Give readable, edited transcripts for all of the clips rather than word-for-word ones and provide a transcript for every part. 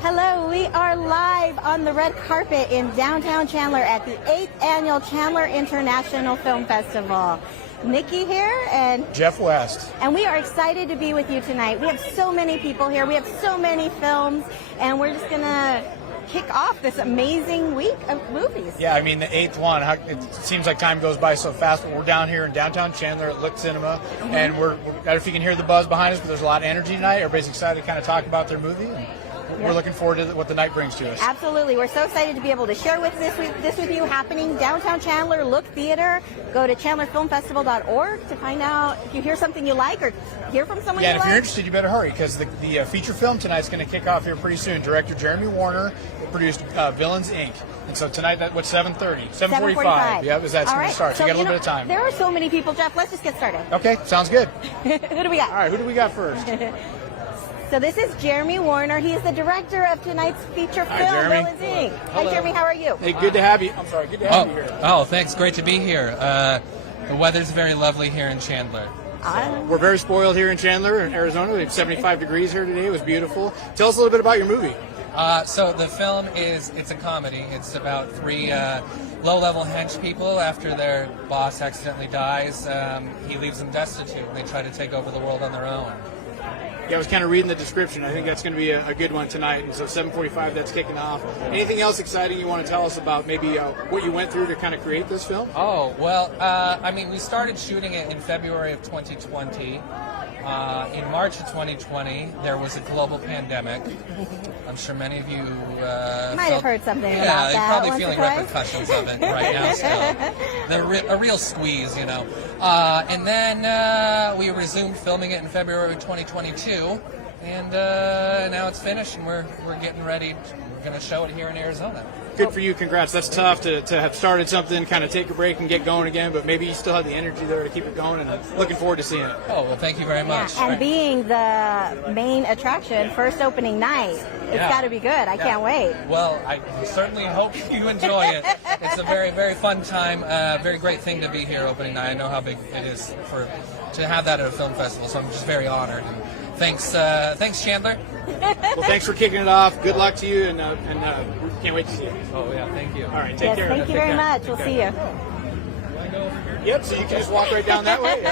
Hello, we are live on the red carpet in downtown Chandler at the 8th Annual Chandler International Film Festival. Nikki here and Jeff West. And we are excited to be with you tonight. We have so many people here. We have so many films, and we're just going to kick off this amazing week of movies. Yeah, I mean, the 8th one, it seems like time goes by so fast, but we're down here in downtown Chandler at Lit Cinema, and I don't know if you can hear the buzz behind us, but there's a lot of energy tonight. Everybody's excited to kind of talk about their movie, and we're looking forward to what the night brings to us. Absolutely. We're so excited to be able to share this with you, happening downtown Chandler, Look Theater. Go to chandlerfilmfestival.org to find out if you hear something you like or hear from someone you like. Yeah, and if you're interested, you better hurry, because the feature film tonight's going to kick off here pretty soon. Director Jeremy Warner produced Villains, Inc. And so tonight, what's 7:30? 7:45. Yeah, that's going to start. So you got a little bit of time. There are so many people, Jeff. Let's just get started. Okay, sounds good. Who do we got? All right, who do we got first? So this is Jeremy Warner. He is the director of tonight's feature film, Villains, Inc. Hi, Jeremy. How are you? Hey, good to have you. I'm sorry, good to have you here. Oh, thanks. Great to be here. The weather's very lovely here in Chandler. We're very spoiled here in Chandler, Arizona. We have 75 degrees here today. It was beautiful. Tell us a little bit about your movie. So the film it's a comedy. It's about three low-level hench people. After their boss accidentally dies, he leaves them destitute, and they try to take over the world on their own. Yeah, I was kind of reading the description. I think that's going to be a good one tonight. And so 7:45, that's kicking off. Anything else exciting you want to tell us about maybe what you went through to kind of create this film? Oh, well, we started shooting it in February of 2020. In March of 2020, there was a global pandemic. I'm sure many of you might have heard something about that. Yeah, you're probably feeling repercussions of it right now still. A real squeeze, you know. And then we resumed filming it in February of 2022, and now it's finished, and we're getting ready. We're going to show it here in Arizona. Good for you. Congrats. That's tough to have started something, kind of take a break and get going again, but maybe you still have the energy there to keep it going, and I'm looking forward to seeing it. Oh, well, thank you very much. Yeah, and being the main attraction, first opening night, it's got to be good. I can't wait. Well, I certainly hope you enjoy it. It's a very, very fun time, very great thing to be here opening night. I know how big it is to have that at a film festival, so I'm just very honored. And thanks, Chandler. Well, thanks for kicking it off. Good luck to you, and can't wait to see you. Oh, yeah, thank you. All right, take care. Thank you very much. We'll see you. Yep, so you can just walk right down that way.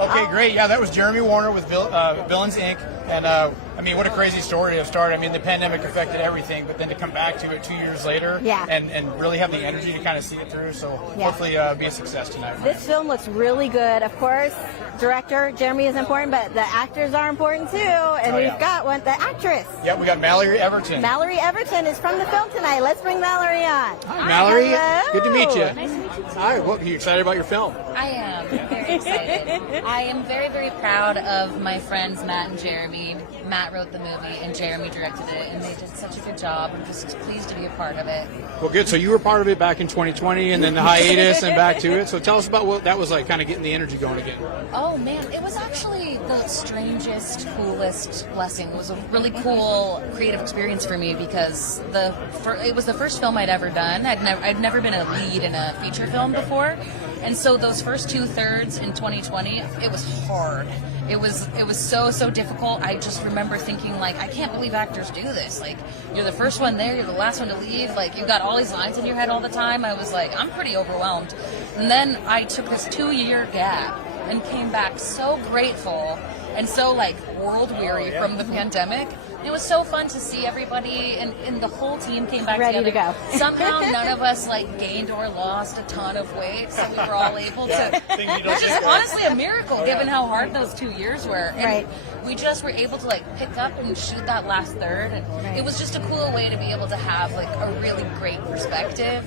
Okay, great. Yeah, that was Jeremy Warner with Villains, Inc. And, what a crazy story to have started. The pandemic affected everything, but then to come back to it 2 years later and really have the energy to kind of see it through. So hopefully be a success tonight. This film looks really good. Of course, director Jeremy is important, but the actors are important too. And we've got the actress. Yeah, we got Mallory Everton. Mallory Everton is from the film tonight. Let's bring Mallory on. Hi, Mallory. Hello. Good to meet you. Nice to meet you. Hi, are you excited about your film? I am very excited. I am very, very proud of my friends Matt and Jeremy. Matt wrote the movie and Jeremy directed it, and they did such a good job. I'm just pleased to be a part of it. Well, good. So you were part of it back in 2020, and then the hiatus, and back to it. So tell us about what that was like, kind of getting the energy going again. Oh man, it was actually the strangest, coolest blessing. It was a really cool creative experience for me because it was the first film I'd ever done. I'd never been a lead in a feature film before, and so those first 2/3 in 2020, it was hard. It was so difficult. I just remember thinking, like, I can't believe actors do this. Like, you're the first one there, you're the last one to leave. Like, you got all these lines in your head all the time. I was like, I'm pretty overwhelmed. And then I took this 2-year gap and came back so grateful and so, like, world weary from the pandemic. It was so fun to see everybody, and the whole team came back ready together. to go. Somehow none of us, like, gained or lost a ton of weight, so we were all able to, which is honestly a miracle given how hard those 2 years were. And we just were able to, like, pick up and shoot that last third, and it was just a cool way to be able to have, like, a really great perspective,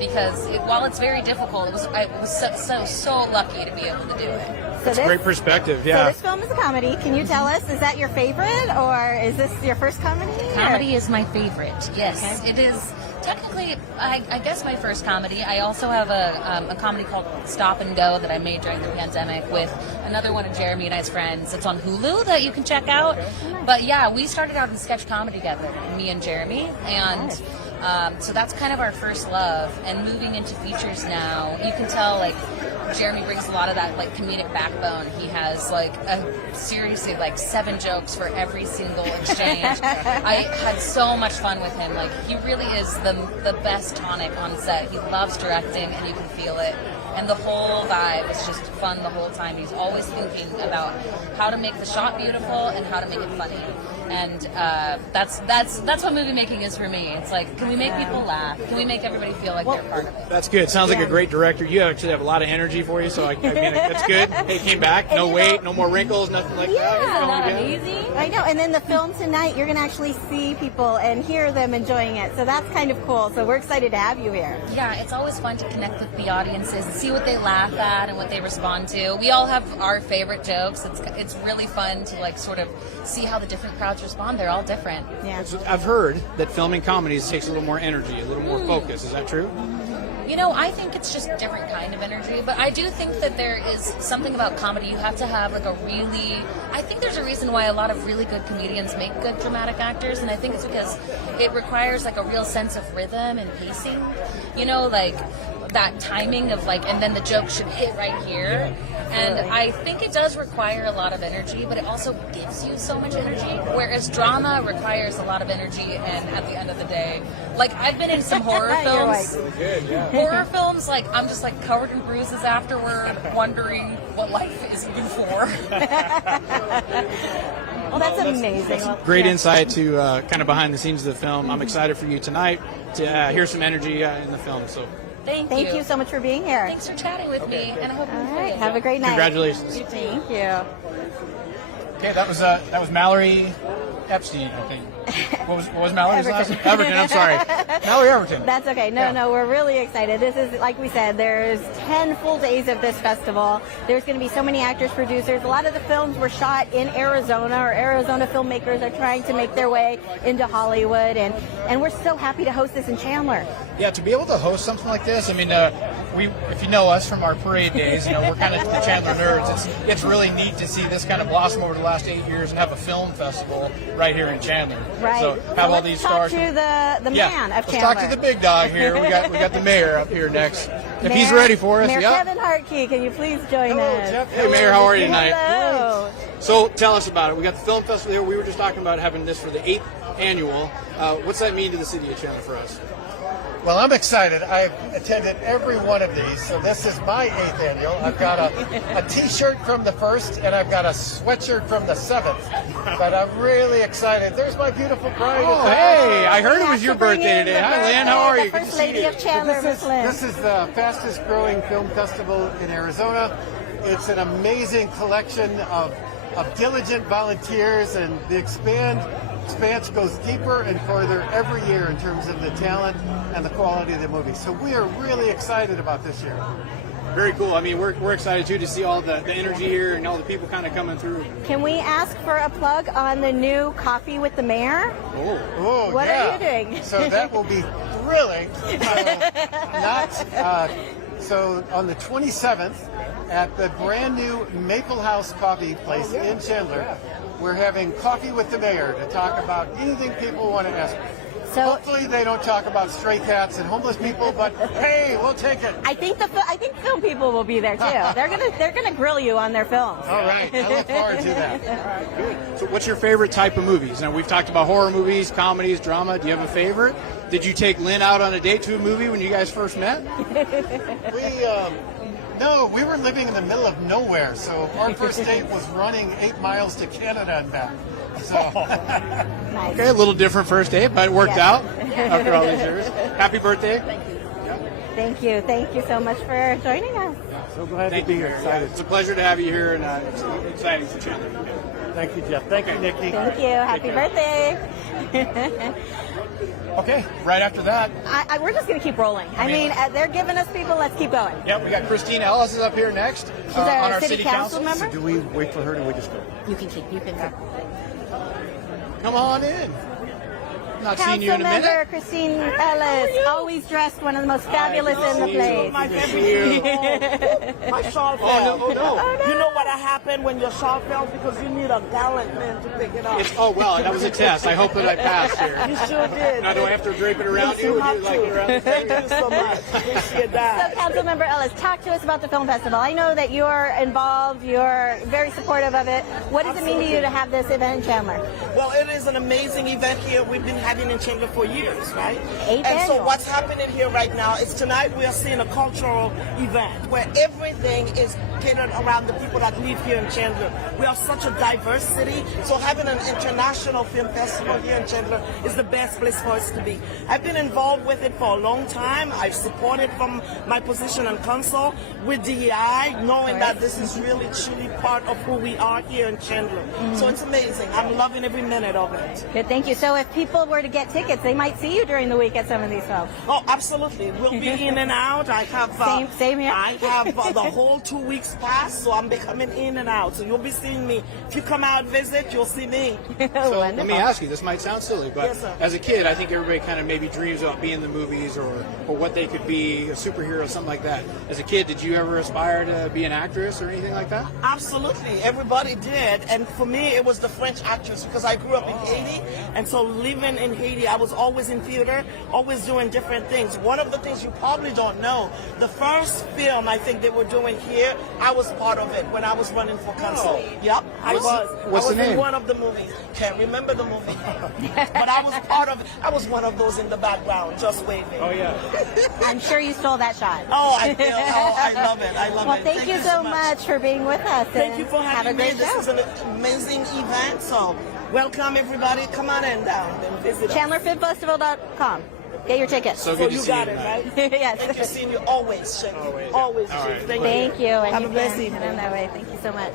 because while it's very difficult, I was so lucky to be able to do it. That's a great perspective, yeah. So this film is a comedy. Can you tell us, is that your favorite, or is this your first comedy? Comedy is my favorite, yes. Okay. It is technically, I guess, my first comedy. I also have a comedy called Stop and Go that I made during the pandemic with another one of Jeremy and I's friends. It's on Hulu that you can check out. But yeah, we started out in sketch comedy together, me and Jeremy, and So that's kind of our first love. And moving into features now, you can tell like Jeremy brings a lot of that like comedic backbone. He has like seriously like 7 jokes for every single exchange. I had so much fun with him. Like he really is the best tonic on set. He loves directing, and you can feel it. And the whole vibe is just fun the whole time. He's always thinking about how to make the shot beautiful and how to make it funny. And that's what movie making is for me. It's like, can we make people laugh? Can we make everybody feel like they're part of it? That's good. Sounds like a great director. You actually have a lot of energy for you, so I mean, that's good. He came back, no weight, no more wrinkles, nothing like that. Isn't that amazing? I know. And then the film tonight, you're going to actually see people and hear them enjoying it. So that's kind of cool. So we're excited to have you here. Yeah, it's always fun to connect with the audiences and see what they laugh at and what they respond to. We all have our favorite jokes. It's really fun to like sort of see how the different crowds respond. They're all different. Yeah. So I've heard that filming comedies takes a little more energy, a little more focus. Is that true? You know, I think it's just a different kind of energy, but I do think that there is something about comedy. You have to have like I think there's a reason why a lot of really good comedians make good dramatic actors, and I think it's because it requires like a real sense of rhythm and pacing, you know, like that timing of like, and then the joke should hit right here. And I think it does require a lot of energy, but it also gives you so much energy, whereas drama requires a lot of energy, and at the end of the day, like I've been in some horror films. Horror films, like I'm just like covered in bruises afterward, wondering what life is before. Well, that's amazing. Great insight to kind of behind the scenes of the film. I'm excited for you tonight to hear some energy in the film. So Thank you so much for being here. Thanks for chatting with me, and I hope you All enjoy right. it. Have a great night. congratulations. Thank you. Okay, that was Mallory Epstein, I think. What was Mallory's last name? Everton, I'm sorry. Mallory Everton. That's okay. No, we're really excited. This is, like we said, there's 10 full days of this festival. There's going to be so many actors, producers. A lot of the films were shot in Arizona, or Arizona filmmakers are trying to make their way into Hollywood, and we're so happy to host this in Chandler. Yeah, to be able to host something like this, I mean, if you know us from our parade days, you know, we're kind of the Chandler nerds. It's really neat to see this kind of blossom over the last 8 years and have a film festival right here in Chandler. Right. So have all these stars. Let's talk to the man of Chandler. Let's talk to the big dog here. We got the mayor up here next. If Mayor, he's ready for us, Mayor yep. Kevin Hartkey, can you please join Hello, us? Jeff. Hey, Mayor, how are you tonight? Hello. So tell us about it. We got the film festival here. We were just talking about having this for the 8th annual. What's that mean to the city of Chandler for us? Well, I'm excited. I've attended every one of these, so this is my 8th annual. I've got a T-shirt from the 1st, and I've got a sweatshirt from the 7th. But I'm really excited. There's my beautiful bride. Oh, hey, I heard it was your birthday today. Hi, Lynn. How are you? The Good to First see Lady you. of Chandler, Miss Lynn. This is the fastest growing film festival in Arizona. It's an amazing collection of diligent volunteers, and the expanse goes deeper and further every year in terms of the talent and the quality of the movie. So we are really excited about this year. Very cool. I mean, we're excited too to see all the energy here and all the people kind of coming through. Can we ask for a plug on the new Coffee with the Mayor? Oh, What yeah. are you doing? So that will be thrilling. So on the 27th at the brand new Maple House Coffee place in Chandler, we're having Coffee with the Mayor to talk about anything people want to ask. So Hopefully they don't talk about stray cats and homeless people, but hey, we'll take it. I think film people will be there too. They're gonna grill you on their films. All right, I look forward to that. So what's your favorite type of movies? Now, we've talked about horror movies, comedies, drama. Do you have a favorite? Did you take Lynn out on a date to a movie when you guys first met? No, we were living in the middle of nowhere, so our first date was running 8 miles to Canada and back. So, Nice. Okay, a little different first date, but it worked Yeah. out after all these years. Happy birthday. Thank you. Thank you so much for joining us. so glad Thank to be you. here. Excited. It's a pleasure to have you here, and it's exciting for Chandler. Thank you, Jeff. Thank you, Nikki. Thank you. Happy birthday. Okay, right after that, We're just gonna keep rolling. I mean, they're giving us people. Let's keep going. we got Christine Ellis is up here next Is on there our a city council member? Do we wait for her or do we just go? You can go. Come on in. Not Council seen you in a member minute. Christine Ellis, always dressed one of the most fabulous in the place. My favorite. My shawl fell. Oh, no. You know what what happened when your shot fell? Because you need a gallant man to pick it up. Oh, well, that was a test. I hope that I passed here. You sure did. Now, do I have to drape it around Yes, you? you Or have do you like it around to. the Thank you so much. Appreciate that. So, Councilmember Ellis, talk to us about the film festival. I know that you're involved. You're very supportive of it. What does it mean to you to have this event in Chandler? Well, it is an amazing event here. We've been having in Chandler for years, right? Eighth And so annual. what's happening here right now is tonight we are seeing a cultural event where everything is catered around the people that live here in Chandler. We are such a diverse city, so having an international film festival here in Chandler is the best place for us to be. I've been involved with it for a long time. I've supported from my position on council with DEI, knowing that this is really truly part of who we are here in Chandler. So it's amazing. I'm loving every minute of it. Good, thank you. So, if people were to get tickets, they might see you during the week at some of these films. Oh, absolutely. We'll be in and out. I have Same here. I have the whole 2 weeks pass, so I'm becoming in and out. So you'll be seeing me. If you come out visit, you'll see me. So let me ask you, this might sound silly, but Yes, sir. as a kid, I think everybody kind of maybe dreams about being in the movies or what they could be, a superhero, something like that. As a kid, did you ever aspire to be an actress or anything like that? Absolutely. Everybody did. And for me, it was the French actress because I grew up in Haiti. And so living in Haiti, I was always in theater, always doing different things. One of the things you probably don't know, the first film I think they were doing here, I was part of it when I was running for council. Yep, I was. What's I was the name? in one of the movies. Can't remember the movie. But I was part of it. I was one of those in the background, just waving. Oh, yeah. I'm sure you stole that shot. Oh, I feel. Oh, I love it. I love Well, it. thank you so much for being with us. Thank and you for have a having me. great This show. is an amazing event. So, welcome everybody. Come on in down and visit us. ChandlerFilmFestival.com. Get your tickets. So So good to you see got you it, tonight. right? Yes. Thank you, seeing you always, Shannon. Always. Always. All right. Thank Thank you. And Have you a blessed can evening. head on that way. Thank you so much.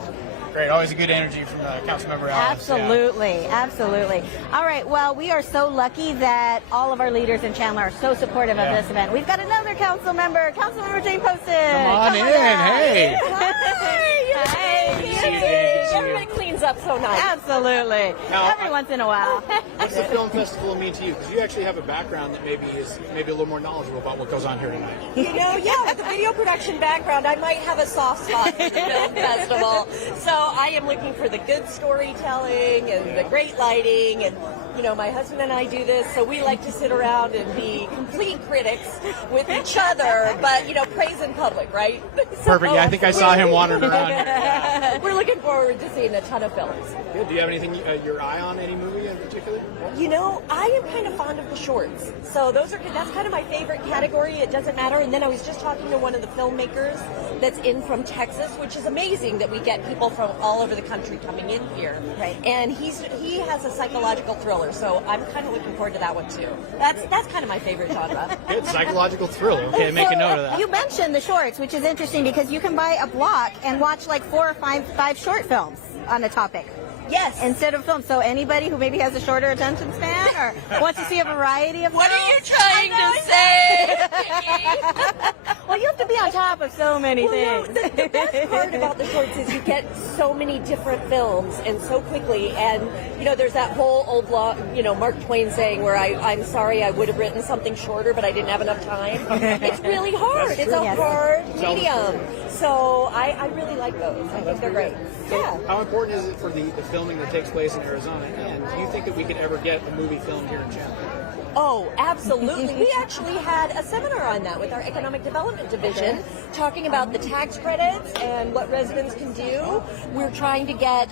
Great. Always a good energy from Councilmember Ellis. Absolutely, absolutely. All right, well, we are so lucky that all of our leaders in Chandler are so supportive of this event. We've got another council member, Councilmember Jane Poston. Come on in. down. Hey. Hi. Good to see you, Jane. Good to see you. Everybody cleans up so nice. Absolutely. Now, Every once in a while. What's the film festival mean to you? Because you actually have a background that maybe is a little more knowledgeable about what goes on here tonight. You know, yeah, with the video production background, I might have a soft spot for the film festival. So I am looking for the good storytelling and the great lighting. And, you know, my husband and I do this, so we like to sit around and be complete critics with each other, but, you know, praise in public, right? Perfect. Yeah, I think I saw him wandering around. We're looking forward to seeing a ton of films. Good. Do you have anything, your eye on any movie in particular? You know, I am kind of fond of the shorts. So that's kind of my favorite category. It doesn't matter. And then I was just talking to one of the filmmakers that's in from Texas, which is amazing that we get people from all over the country coming in here. Right. And he has a psychological thriller, so I'm kind of looking forward to that one too. That's kind of my favorite genre. Good. Psychological thriller. Okay, make a note of that. You mentioned the shorts, which is interesting because you can buy a block and watch like 4 or 5 short films on a topic. Yes. Instead of film. So anybody who maybe has a shorter attention span or wants to see a variety of What films. are you trying to say? Well, you have to be on top of so many Well, no, things. the best part about the shorts is you get so many different films and so quickly. And, you know, there's that whole old Mark Twain saying where I'm sorry I would have written something shorter, but I didn't have enough time. It's really hard. It's a Yes. hard medium. So I really like those. I think they're great. Yeah. How important is it for the filming that takes place in Arizona? And do you think that we could ever get a movie filmed here in Chandler? Oh, absolutely. We actually had a seminar on that with our Economic Development Division, talking about the tax credits and what residents can do. We're trying to get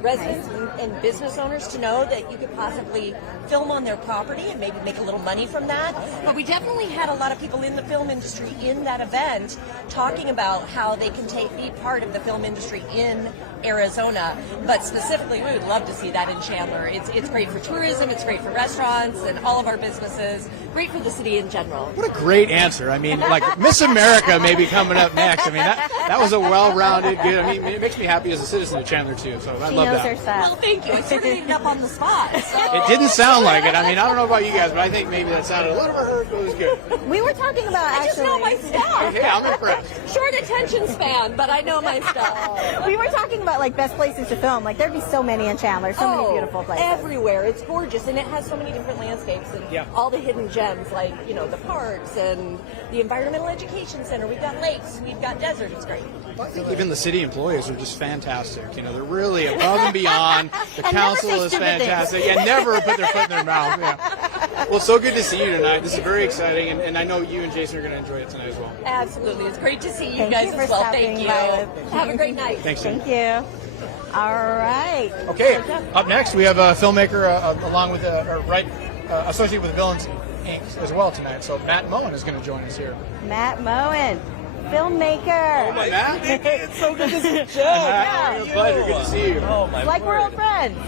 residents and business owners to know that you could possibly film on their property and maybe make a little money from that. But we definitely had a lot of people in the film industry in that event talking about how they can be part of the film industry in Arizona. But specifically, we would love to see that in Chandler. It's great for tourism, it's great for restaurants and all of our businesses, great for the city in general. What a great answer. I mean, like Miss America may be coming up next. I mean, that was a well-rounded, good. I mean, it makes me happy as a citizen of Chandler, too. So I She love knows that. her stuff. Well, thank you. I sort of made it up on the spot. So. It didn't sound like it. I mean, I don't know about you guys, but I think maybe that sounded a little bit hurt, but it was good. We were talking about I just know my actually. stuff. Yeah, I'm impressed. Short attention span, but I know my stuff. We were talking about about like best places to film, like there'd be so many in Chandler, so many beautiful places. Everywhere. It's gorgeous, and it has so many different landscapes and all the hidden gems, like, you know, the parks and the Environmental Education Center. We've got lakes, we've got desert. It's great. I think even the city employees are just fantastic. You know, they're really above and beyond. The council is fantastic. Yeah, never put their foot in their mouth. Yeah. Well, so good to see you tonight. This is very exciting, and I know you and Jason are going to enjoy it tonight as well. Absolutely. It's great to see you Thank guys you for as well. stopping Thank you. by. Have a great night. Thanks. Thank you. All right. Okay, up next we have a filmmaker along with associated with Villains Inc. as well tonight. So Matt Moen is going to join us here. Matt Moen, filmmaker. Oh, my Matt. It's so good to see you. Matt, pleasure. Good to see you. Oh, my Like we're word. old friends.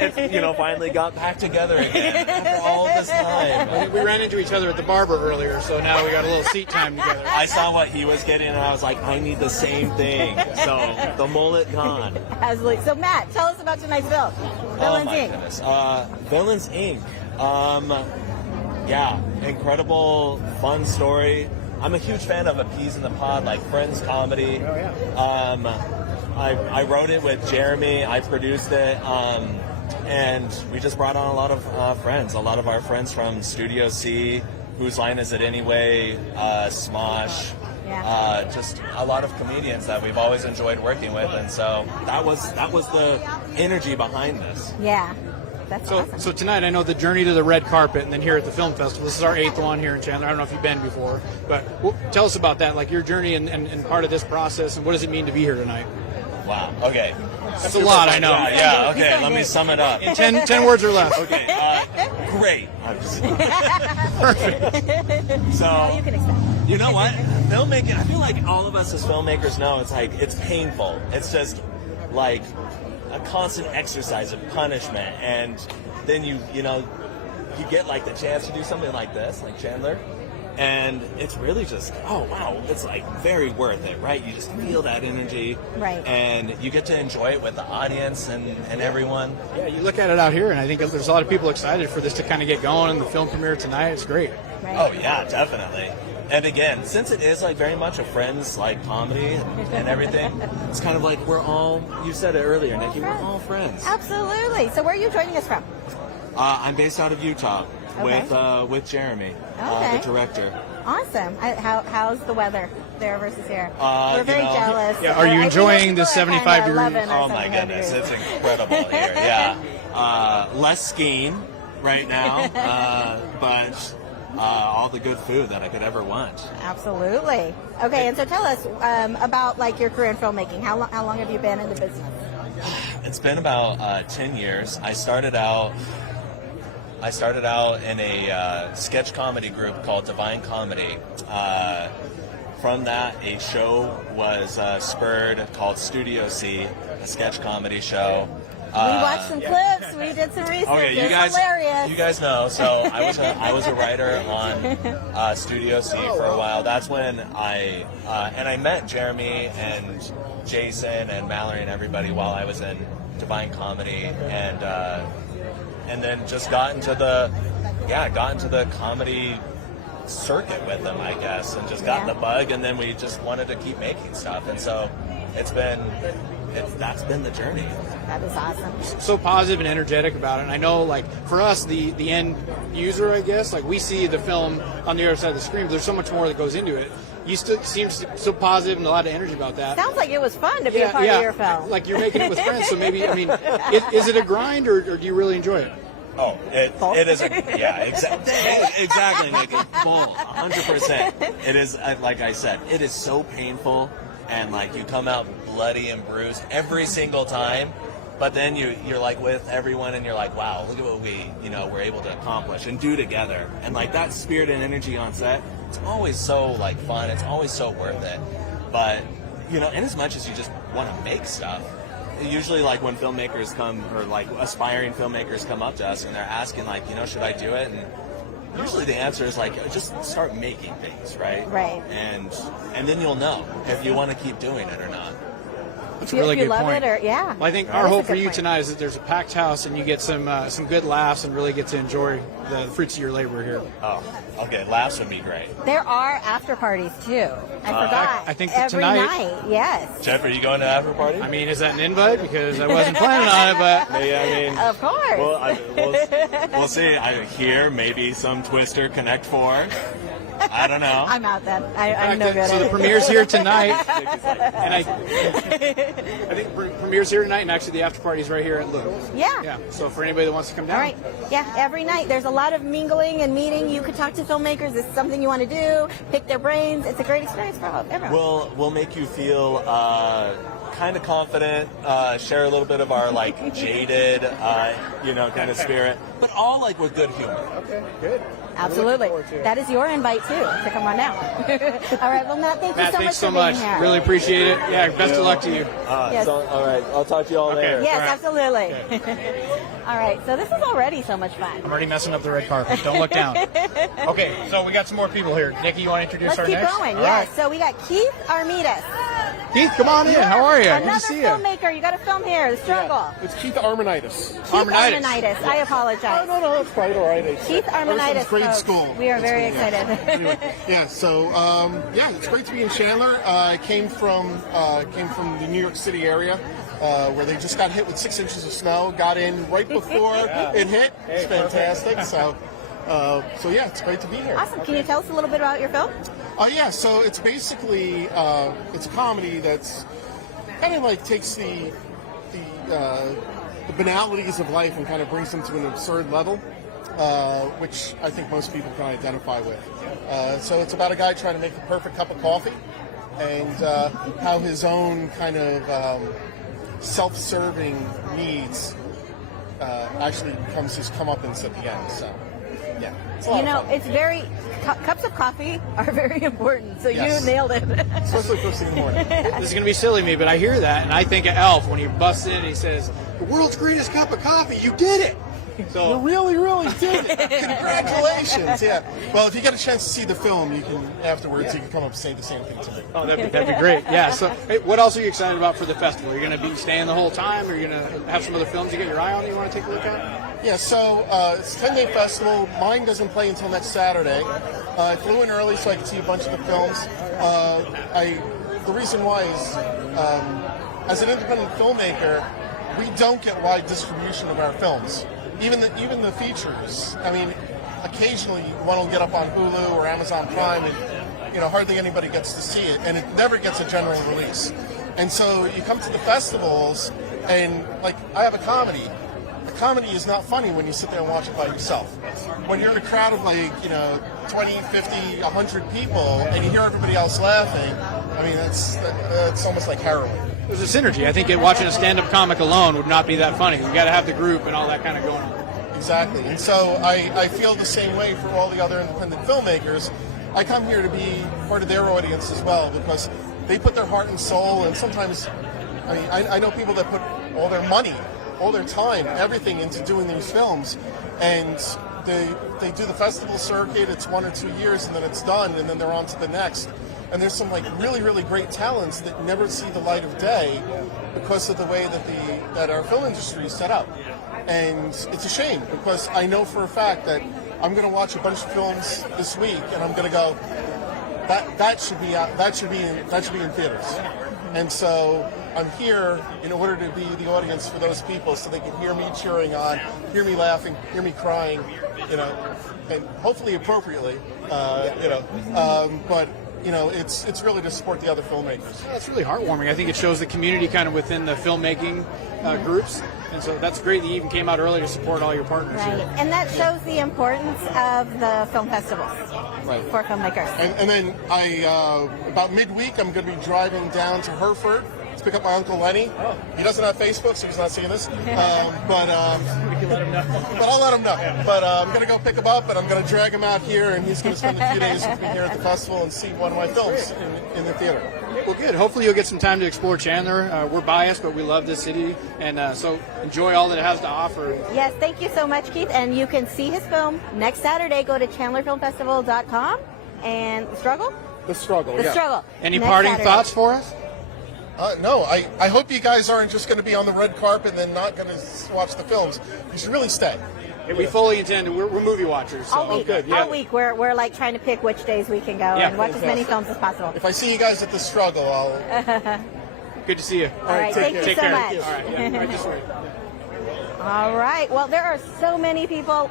It's, you know, finally got back together again after all this time. We ran into each other at the barber earlier, so now we got a little seat time together. I saw what he was getting, and I was like, I need the same thing. So the mullet gone. Absolutely. So Matt, tell us about tonight's film, Villains Oh my Inc. goodness. Villains Inc. Yeah, incredible, fun story. I'm a huge fan of a Peas in the Pod, like Friends comedy. Oh, yeah. I wrote it with Jeremy. I produced it. And we just brought on a lot of friends. A lot of our friends from Studio C, Whose Line Is It Anyway, Smosh. Yeah. Just a lot of comedians that we've always enjoyed working with. And so that was the energy behind this. Yeah. That's awesome. So tonight, I know the journey to the red carpet, and then here at the film festival. This is our 8th one here in Chandler. I don't know if you've been before, but tell us about that, like your journey and part of this process, and what does it mean to be here tonight? Wow. Okay. That's a lot, I know. Yeah. Okay. Let me sum it up. In 10 words or less. Okay. Great. Perfect. So All you can expect. you know what? Filmmaking. I feel like all of us as filmmakers know it's painful. It's just like a constant exercise of punishment, and then you get like the chance to do something like this, like Chandler, and it's really just it's like very worth it, right? You just feel that energy, Right. and you get to enjoy it with the audience and everyone. Yeah, you look at it out here, and I think there's a lot of people excited for this to kind of get going, and the film premiere tonight. It's great. Right. Oh yeah, definitely. And again, since it is like very much a friends like comedy and everything, it's kind of like we're all, you said it earlier, Nikki, we're all friends. Absolutely. So where are you joining us from? I'm based out of Utah Okay. with Jeremy, Okay. the director. Awesome. How's the weather there versus here? Uh, We're very you know- jealous. Yeah, are you I think enjoying people the are 75 kinda degrees? loving our Oh my 75 goodness, degrees. it's incredible here. Yeah, less skiing right now, but all the good food that I could ever want. Absolutely. Okay, and so tell us about like your career in filmmaking. How long have you been in the business? It's been about 10 years. I started out in a sketch comedy group called Divine Comedy. From that, a show was spurred called Studio C, a sketch comedy show. We watched some clips. We did some research. Okay, It's hilarious. you guys know. So I was a writer on Studio C for a while. That's when I met Jeremy and Jason and Mallory and everybody while I was in Divine Comedy, and then just got into the comedy circuit with them, I guess, and just got the bug, and then we just wanted to keep making stuff, and so that's been the journey. That is awesome. So positive and energetic about it. And I know, like, for us, the end user, I guess, like, we see the film on the other side of the screen, but there's so much more that goes into it. You still seem so positive and a lot of energy about that. Sounds like it was fun to be a part of your film. Like, you're making it with friends, so maybe, I mean, is it a grind, or do you really enjoy it? Oh, it is exactly, Nikki. Full, 100%. It is, like I said, it is so painful, and like you come out bloody and bruised every single time. But then you're like with everyone, and you're like, wow, look at what we we're able to accomplish and do together. And like that spirit and energy on set, it's always so like fun. It's always so worth it. But in as much as you just want to make stuff. Usually, like when filmmakers come, or like aspiring filmmakers come up to us and they're asking, like, should I do it? And usually the answer is like, just start making things, right? Right. And then you'll know if you want to keep doing it or not. That's a really if you good love point. it, or yeah. Well, I think That our is a hope for good you point. tonight is that there's a packed house and you get some good laughs and really get to enjoy the fruits of your labor here. Oh, okay. Laughs would be great. There are after parties too. I forgot. I think that every tonight- night. Yes. Jeff, are you going to after party? I mean, is that an invite? Because I wasn't planning on it, but Yeah, I mean, Of course. well, we'll see. I hear maybe some Twister Connect 4. I don't know. I'm out then. I'm no good so at the it. premiere's here tonight, and I think premiere's here tonight, and actually the after party's right here at Luke. Yeah. Yeah. So for anybody that wants to come down, All right. Yeah, every night there's a lot of mingling and meeting. You could talk to filmmakers. It's something you want to do. Pick their brains. It's a great experience for everyone. We'll make you feel kind of confident. Share a little bit of our like jaded, kind of spirit, but all like with good humor. Okay, good. Absolutely. That is your invite too to come on down. All right. Well, Matt, thank you Matt, so much thanks so for much. being here. Really appreciate it. Yeah, best of luck to you. Yes. So, all right, I'll talk to you all later. Yes, All right. absolutely. All right. So this is already so much fun. I'm already messing up the red carpet. Don't look down. Okay, so we got some more people here. Nikki, you want to introduce Let's our keep next? going. All Yes. right. So we got Keith Armidas. Keith, come on in. How are you? Good Another to see you. filmmaker. You got to film here. The struggle. It's Keith Arminitis. Keith Arminitis. Arminitis. I apologize. No, it's quite all right. Keith Arminitis. Ever since grade folks. school. We are That's very cool, yeah. excited. Anyway, yeah, so it's great to be in Chandler. I came from the New York City area, where they just got hit with 6 inches of snow. Got in right before it hit. It's fantastic. So yeah, it's great to be here. Awesome. Can you tell us a little bit about your film? Yeah, so it's basically it's a comedy that's kind of like takes the banalities of life and kind of brings them to an absurd level, which I think most people can identify with. So it's about a guy trying to make the perfect cup of coffee, and how his own kind of self-serving needs actually becomes his comeuppance at the end. So yeah, it's a lot of fun. It's very cups of coffee are very important. So Yes. you nailed it. Especially first thing in the morning. This is going to be silly of me, but I hear that, and I think of Elf when he busts in and he says, "The world's greatest cup of coffee, you did it!" You So, really, really did it. Congratulations. Yeah. Well, if you get a chance to see the film, you can afterwards you can come up and say the same thing to me. oh, that'd be great. Yeah. So, hey, what else are you excited about for the festival? Are you going to be staying the whole time? Or are you going to have some other films you get your eye on that you want to take a look at? Yeah, so it's a 10-day festival. Mine doesn't play until next Saturday. I flew in early so I could see a bunch of the films. The reason why is, as an independent filmmaker, we don't get wide distribution of our films. Even the features. I mean, occasionally one will get up on Hulu or Amazon Prime, and hardly anybody gets to see it, and it never gets a general release. And so you come to the festivals, and like I have a comedy. A comedy is not funny when you sit there and watch it by yourself. When you're in a crowd of 20, 50, 100 people, and you hear everybody else laughing, I mean that's almost like heroin. There's a synergy. I think watching a stand-up comic alone would not be that funny. We got to have the group and all that kind of going on. Exactly. And so I feel the same way for all the other independent filmmakers. I come here to be part of their audience as well because they put their heart and soul, and sometimes, I know people that put all their money, all their time, everything into doing these films, and they do the festival circuit. It's 1 or 2 years, and then it's done, and then they're on to the next. And there's some really, really great talents that never see the light of day because of the way that our film industry is set up. And it's a shame because I know for a fact that I'm going to watch a bunch of films this week, and I'm going to go, that should be in theaters. And so I'm here in order to be the audience for those people, so they can hear me cheering on, hear me laughing, hear me crying, and hopefully appropriately, but. It's really to support the other filmmakers. Well, that's really heartwarming. I think it shows the community kind of within the filmmaking groups, and so that's great that you even came out early to support all your partners Right. here. And that shows the importance of the film festivals for filmmakers. And then about midweek, I'm going to be driving down to Hereford to pick up my Uncle Lenny. He doesn't have Facebook, so he's not seeing this. But I'll let him know. But I'm going to go pick him up, and I'm going to drag him out here, and he's going to spend a few days with me here at the festival and see one of my films in the theater. Well, good. Hopefully you'll get some time to explore Chandler. We're biased, but we love this city, and so enjoy all that it has to offer. Yes, thank you so much, Keith. And you can see his film next Saturday. Go to chandlerfilmfestival.com. And The Struggle? The Struggle, The yeah. Struggle. Any Next parting Saturday. thoughts for us? No, I hope you guys aren't just going to be on the red carpet and then not going to watch the films. You should really stay. Yeah, we fully intend. We're movie watchers. So. All week. Good. Yeah. All week. We're like trying to pick which days we can go and watch as many films as possible. If I see you guys at the struggle, I'll... Good to see you. All right. Thank you so much. All right. Yeah. All right. Just wait. All right. Well, there are so many people.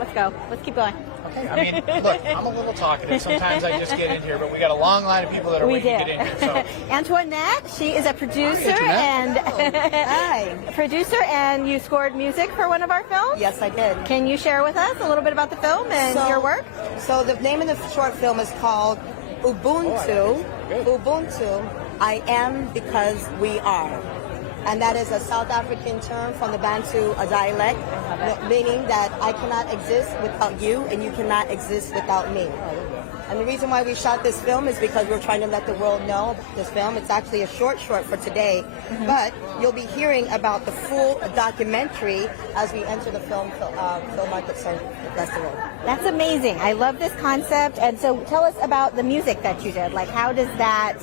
Let's go. Let's keep going. Okay. I mean, look, I'm a little talkative. Sometimes I just get in here, but we got a long line of people that are waiting to get in here. So. Antoinette, she is a producer Hi. producer, and you scored music for one of our films. Yes, I did. Can you share with us a little bit about the film and your work? So the name of the short film is called Ubuntu. Ubuntu, I am because we are. And that is a South African term from the Bantu dialect, meaning that I cannot exist without you and you cannot exist without me. And the reason why we shot this film is because we're trying to let the world know about this film. It's actually a short for today, but you'll be hearing about the full documentary as we enter the film market festival. That's amazing. I love this concept. And so tell us about the music that you did. Like, how does that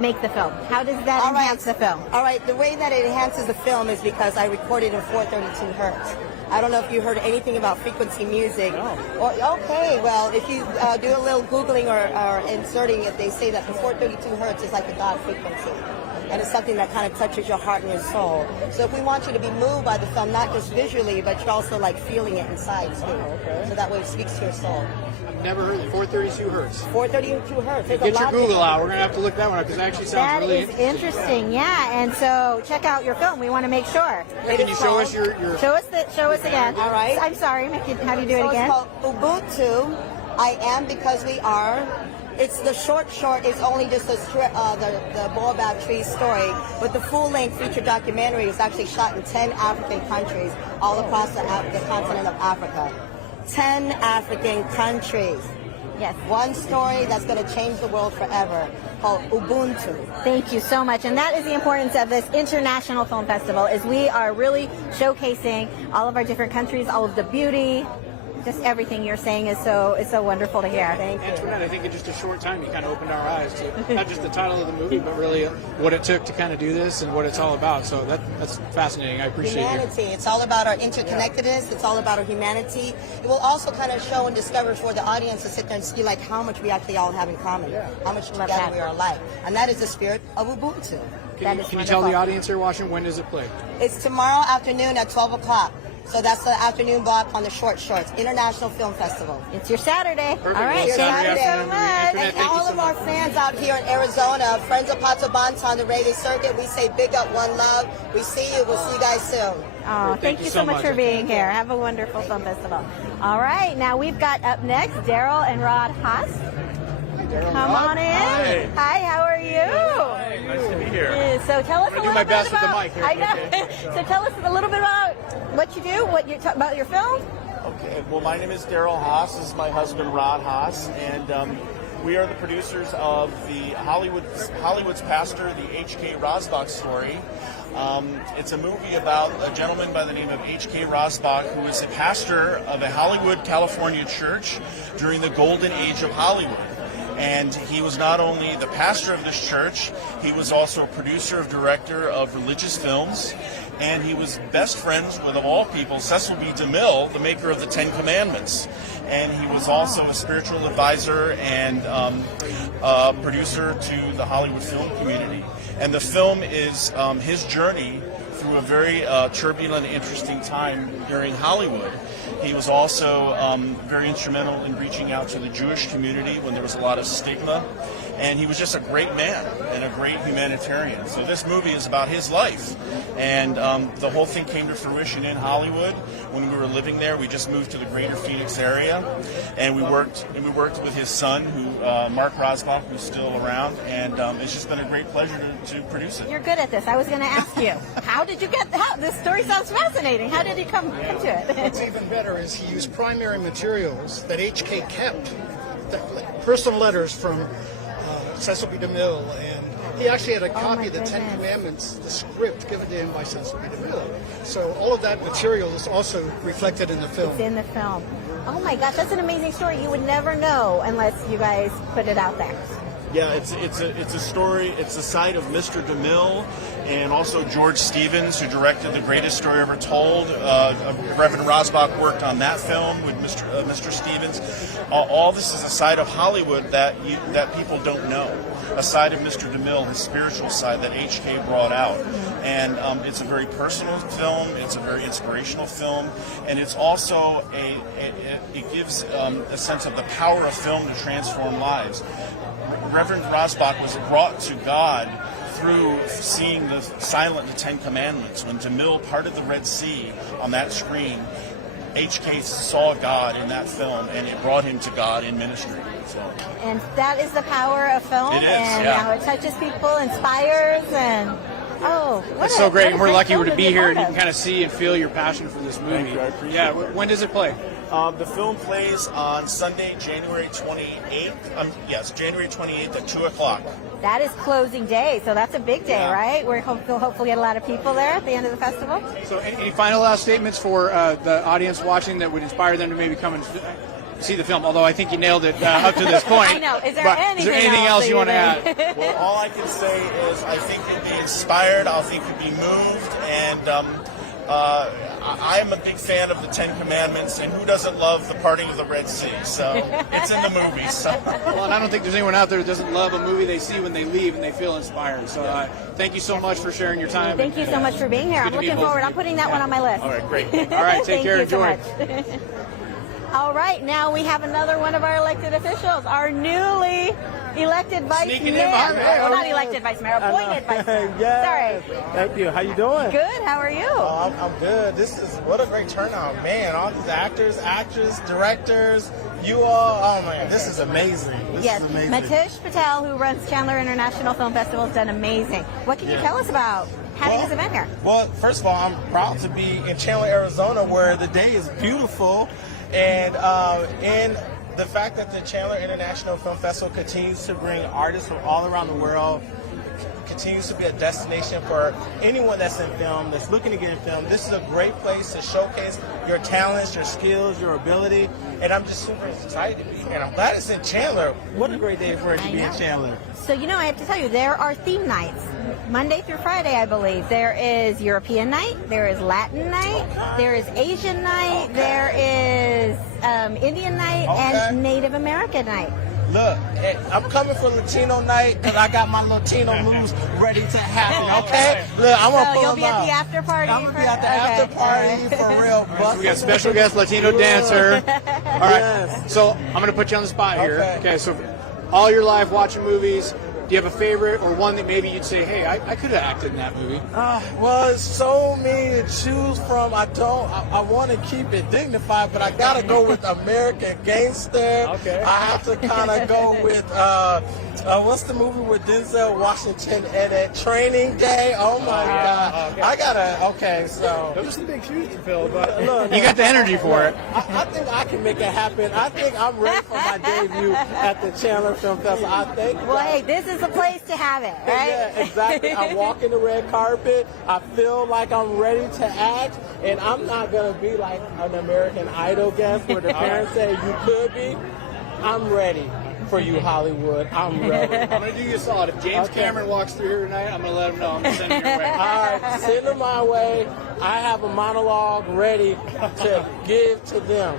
make the film? How does that enhance the film? All right, the way that it enhances the film is because I recorded in 432 hertz. I don't know if you heard anything about frequency music. Okay, well, if you do a little Googling or inserting it, they say that the 432 hertz is like the God frequency. And it's something that kind of touches your heart and your soul. So if we want you to be moved by the film, not just visually, but you're also like feeling it inside too. So that way it speaks to your soul. I've never heard of 432 hertz. 432 hertz. There's Get a lot your Google out. We're going to have to look that one up because it actually sounds really interesting. Yeah, and so check out your film. We want to make sure. Can you show us your... Show us again. All right. I'm sorry. Have you do it again? It's called Ubuntu, I am because we are. It's the short. It's only just the Baobab tree story, but the full-length feature documentary is actually shot in 10 African countries all across the continent of Africa. 10 African countries. Yes. One story that's going to change the world forever, called Ubuntu. Thank you so much. And that is the importance of this International Film Festival, is we are really showcasing all of our different countries, all of the beauty. Just everything you're saying is so wonderful to hear. Thank you. Antoinette, I think in just a short time you kind of opened our eyes to not just the title of the movie, but really what it took to kind of do this and what it's all about. So that's fascinating. I appreciate humanity. It's all about our interconnectedness. It's all about our humanity. It will also kind of show and discover for the audience to sit there and see like how much we actually all have in common, how much together we are alike. And that is the spirit of Ubuntu. Can you tell the audience here watching, when does it play? It's tomorrow afternoon at 12 o'clock. So that's the afternoon block on the Short Shorts International Film Festival. It's your Saturday. Perfect. All right, well, Saturday. so much. And all of our fans out here in Arizona, friends of Pato Banta on the reggae circuit, we say big up, one love. We see you. We'll see you guys soon. Oh, thank you so much for being here. Have a wonderful film festival. All right, now we've got up next Daryl and Rod Haas. Come on in. Hi, how are you? Hi, nice to be here. So tell us a little my bit best about. with the mic here. I know. So tell us a little bit about what you do, what you talk about your film. Okay, well, my name is Daryl Haas. This is my husband, Rod Haas, and we are the producers of the Hollywood's Pastor, the H.K. Rosbach story. It's a movie about a gentleman by the name of H.K. Rosbach, who is a pastor of a Hollywood, California church during the golden age of Hollywood. And he was not only the pastor of this church, he was also a producer and director of religious films, and he was best friends with, of all people, Cecil B. DeMille, the maker of the Ten Commandments. And he was also a spiritual advisor and producer to the Hollywood film community. And the film is his journey through a very turbulent, interesting time during Hollywood. He was also very instrumental in reaching out to the Jewish community when there was a lot of stigma. And he was just a great man and a great humanitarian. So this movie is about his life. And the whole thing came to fruition in Hollywood when we were living there. We just moved to the greater Phoenix area. And we worked with his son, Mark Rosbach, who's still around. And it's just been a great pleasure to produce it. You're good at this. I was going to ask you, how did you get that? This story sounds fascinating. How did you come to it? What's even better is he used primary materials that H.K. kept, personal letters from Cecil B. DeMille, and he actually had a copy of the Ten Commandments, the script given to him by Cecil B. DeMille. So all of that material is also reflected in the film. It's in the film. Oh my gosh, that's an amazing story. You would never know unless you guys put it out there. Yeah, it's a story. It's the side of Mr. DeMille and also George Stevens, who directed The Greatest Story Ever Told. Reverend Rosbach worked on that film with Mr. Stevens. All this is a side of Hollywood that people don't know. A side of Mr. DeMille, his spiritual side that H.K. brought out. And it's a very personal film. It's a very inspirational film, and it's also it gives a sense of the power of film to transform lives. Reverend Rosbach was brought to God through seeing the Ten Commandments. When DeMille parted the Red Sea on that screen, H.K. saw God in that film, and it brought him to God in ministry. So. And that is the power of film. It is, and how it touches people, inspires, and it's so great. And we're lucky to be here, and you can kind of see and feel your passion for this movie. Yeah. When does it play? The film plays on Sunday, January 28th. Yes, January 28th at 2 o'clock. That is closing day, so that's a big day, right? We'll hopefully get a lot of people there at the end of the festival. So any final last statements for the audience watching that would inspire them to maybe come and see the film? Although I think you nailed it up to this point. I know. Is there anything else you want to add? Well, all I can say is I think you'll be inspired. I think you'll be moved. And I am a big fan of the Ten Commandments, and who doesn't love the parting of the Red Sea? So it's in the movies. So. Well, and I don't think there's anyone out there who doesn't love a movie they see when they leave and they feel inspired. So thank you so much for sharing your time. Thank you so much for being here. I'm looking forward. I'm putting that one on my list. All right, great. All right, take care. Enjoy. All right, now we have another one of our elected officials, our newly elected vice mayor. Well, not elected vice mayor, appointed vice mayor. Yes. Sorry. Thank you. How you doing? Good. How are you? I'm good. What a great turnout, man. All these actors, actresses, directors, you all. Oh man, this is amazing. This is amazing. Matish Patel, who runs Chandler International Film Festival, has done amazing. What can you tell us about having this event here? Well, first of all, I'm proud to be in Chandler, Arizona, where the day is beautiful. And in the fact that the Chandler International Film Festival continues to bring artists from all around the world, continues to be a destination for anyone that's in film, that's looking to get in film. This is a great place to showcase your talents, your skills, your ability, and I'm just super excited to be here. And I'm glad it's in Chandler. What a great day for it to be in Chandler. So, I have to tell you, there are theme nights. Monday through Friday, I believe. There is European night, there is Latin night, there is Asian night, there is Indian night, and Native American night. Look, I'm coming for Latino night because I got my Latino moves ready to happen, okay? Look, I'm going to pull you'll be at the after party? I'm going to be at the after party for real. So we got special guest Latino dancer. All right, so I'm going to put you on the spot here. Okay, so all your life watching movies, do you have a favorite or one that maybe you'd say, hey, I could have acted in that movie? Well, it's so many to choose from. I want to keep it dignified, but I got to go with American Gangster. Okay. I have to kind of go with, what's the movie with Denzel Washington and that Training Day? Oh my God. Okay. I got to, so. Those are some big shoes to fill, but look, you got the energy for it. I think I can make it happen. I think I'm ready for my debut at the Chandler Film Festival. I think. Well, hey, this is a place to have it, right? Yeah, exactly. I walk in the red carpet. I feel like I'm ready to act, and I'm not going to be like an American Idol guest where the parents say you could be. I'm ready for you, Hollywood. I'm ready. I'm going to do you a solid. If James Cameron walks through here tonight, I'm going to let him know. I'm going to send him your way. All right, send them my way. I have a monologue ready to give to them.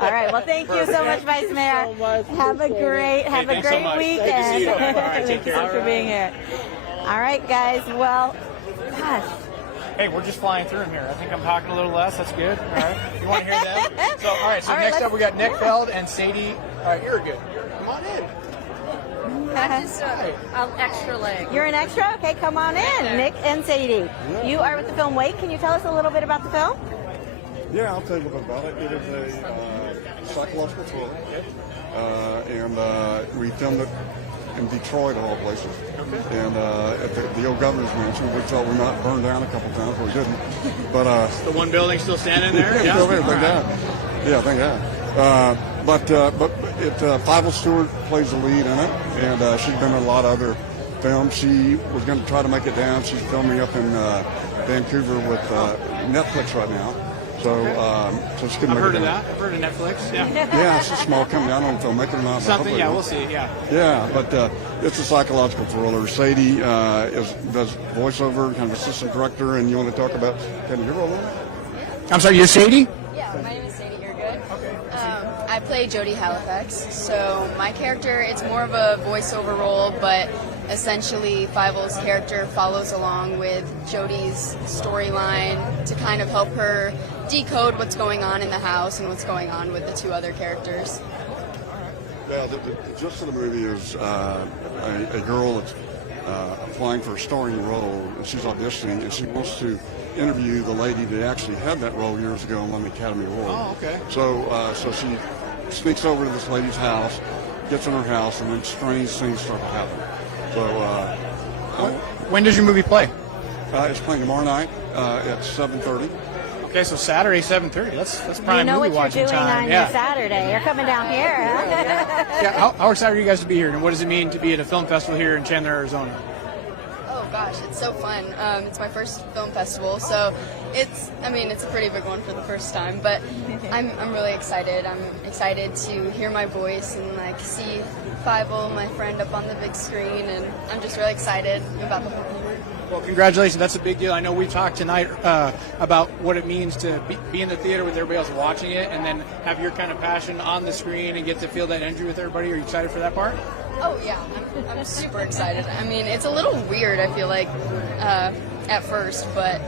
All right. Well, thank you so much, Vice Mayor. So much. Have a great weekend. All right, thank you so much for being here. All right, guys. Well, gosh. Hey, we're just flying through here. I think I'm talking a little less. That's good. All right. You want to hear that? So, all right. So next up, we got Nick Feld and Sadie. All right, you're good. Come on in. I'm just an extra leg. You're an extra? Okay, come on in. Nick and Sadie. You are with the film Wait. Can you tell us a little bit about the film? Yeah, I'll tell you a little bit about it. It is a psychological thriller. And we filmed it in Detroit, of all places. Okay. And at the old governor's mansion, which we might burn down a couple times, but we didn't. But the one building still standing there? Yeah, still there. Thank God. Yeah, thank God. But Fievel Stewart plays the lead in it, and she's been in a lot of other films. She was going to try to make it down. She's filming up in Vancouver with Netflix right now. So it's going to I've make heard it of a- that. I've heard of Netflix. Yeah. Yeah, it's a small company. I don't know if they'll make it or not. but Something. hopefully Yeah, they we'll will. see. Yeah. Yeah, but it's a psychological thriller. Sadie does voiceover, kind of assistant director, and you want to talk about kind of your role in it? I'm sorry, you're Sadie? Yeah, my name is Sadie Eargood. I play Jodie Halifax. So my character, it's more of a voiceover role, but essentially Fievel's character follows along with Jodie's storyline to kind of help her decode what's going on in the house and what's going on with the two other characters. Well, the gist of the movie is a girl that's applying for a starring role, and she's auditioning, and she wants to interview the lady that actually had that role years ago and won the Academy Award. Oh, okay. So she sneaks over to this lady's house, gets in her house, and then strange things start to happen. So when does your movie play? It's playing tomorrow night at 7:30. Okay, so Saturday, 7:30. That's prime You know movie what you're watching doing time. on Yeah. your Saturday. You're coming down here. Huh? Yeah. How excited are you guys to be here, and what does it mean to be at a film festival here in Chandler, Arizona? Oh gosh, it's so fun. It's my first film festival, so it's a pretty big one for the first time, but I'm really excited. I'm excited to hear my voice and like see Fievel, my friend, up on the big screen, and I'm just really excited about the whole movie. Well, congratulations. That's a big deal. I know we talked tonight about what it means to be in the theater with everybody else watching it and then have your kind of passion on the screen and get to feel that energy with everybody. Are you excited for that part? Oh yeah, I'm super excited. I mean, it's a little weird, I feel like, at first, but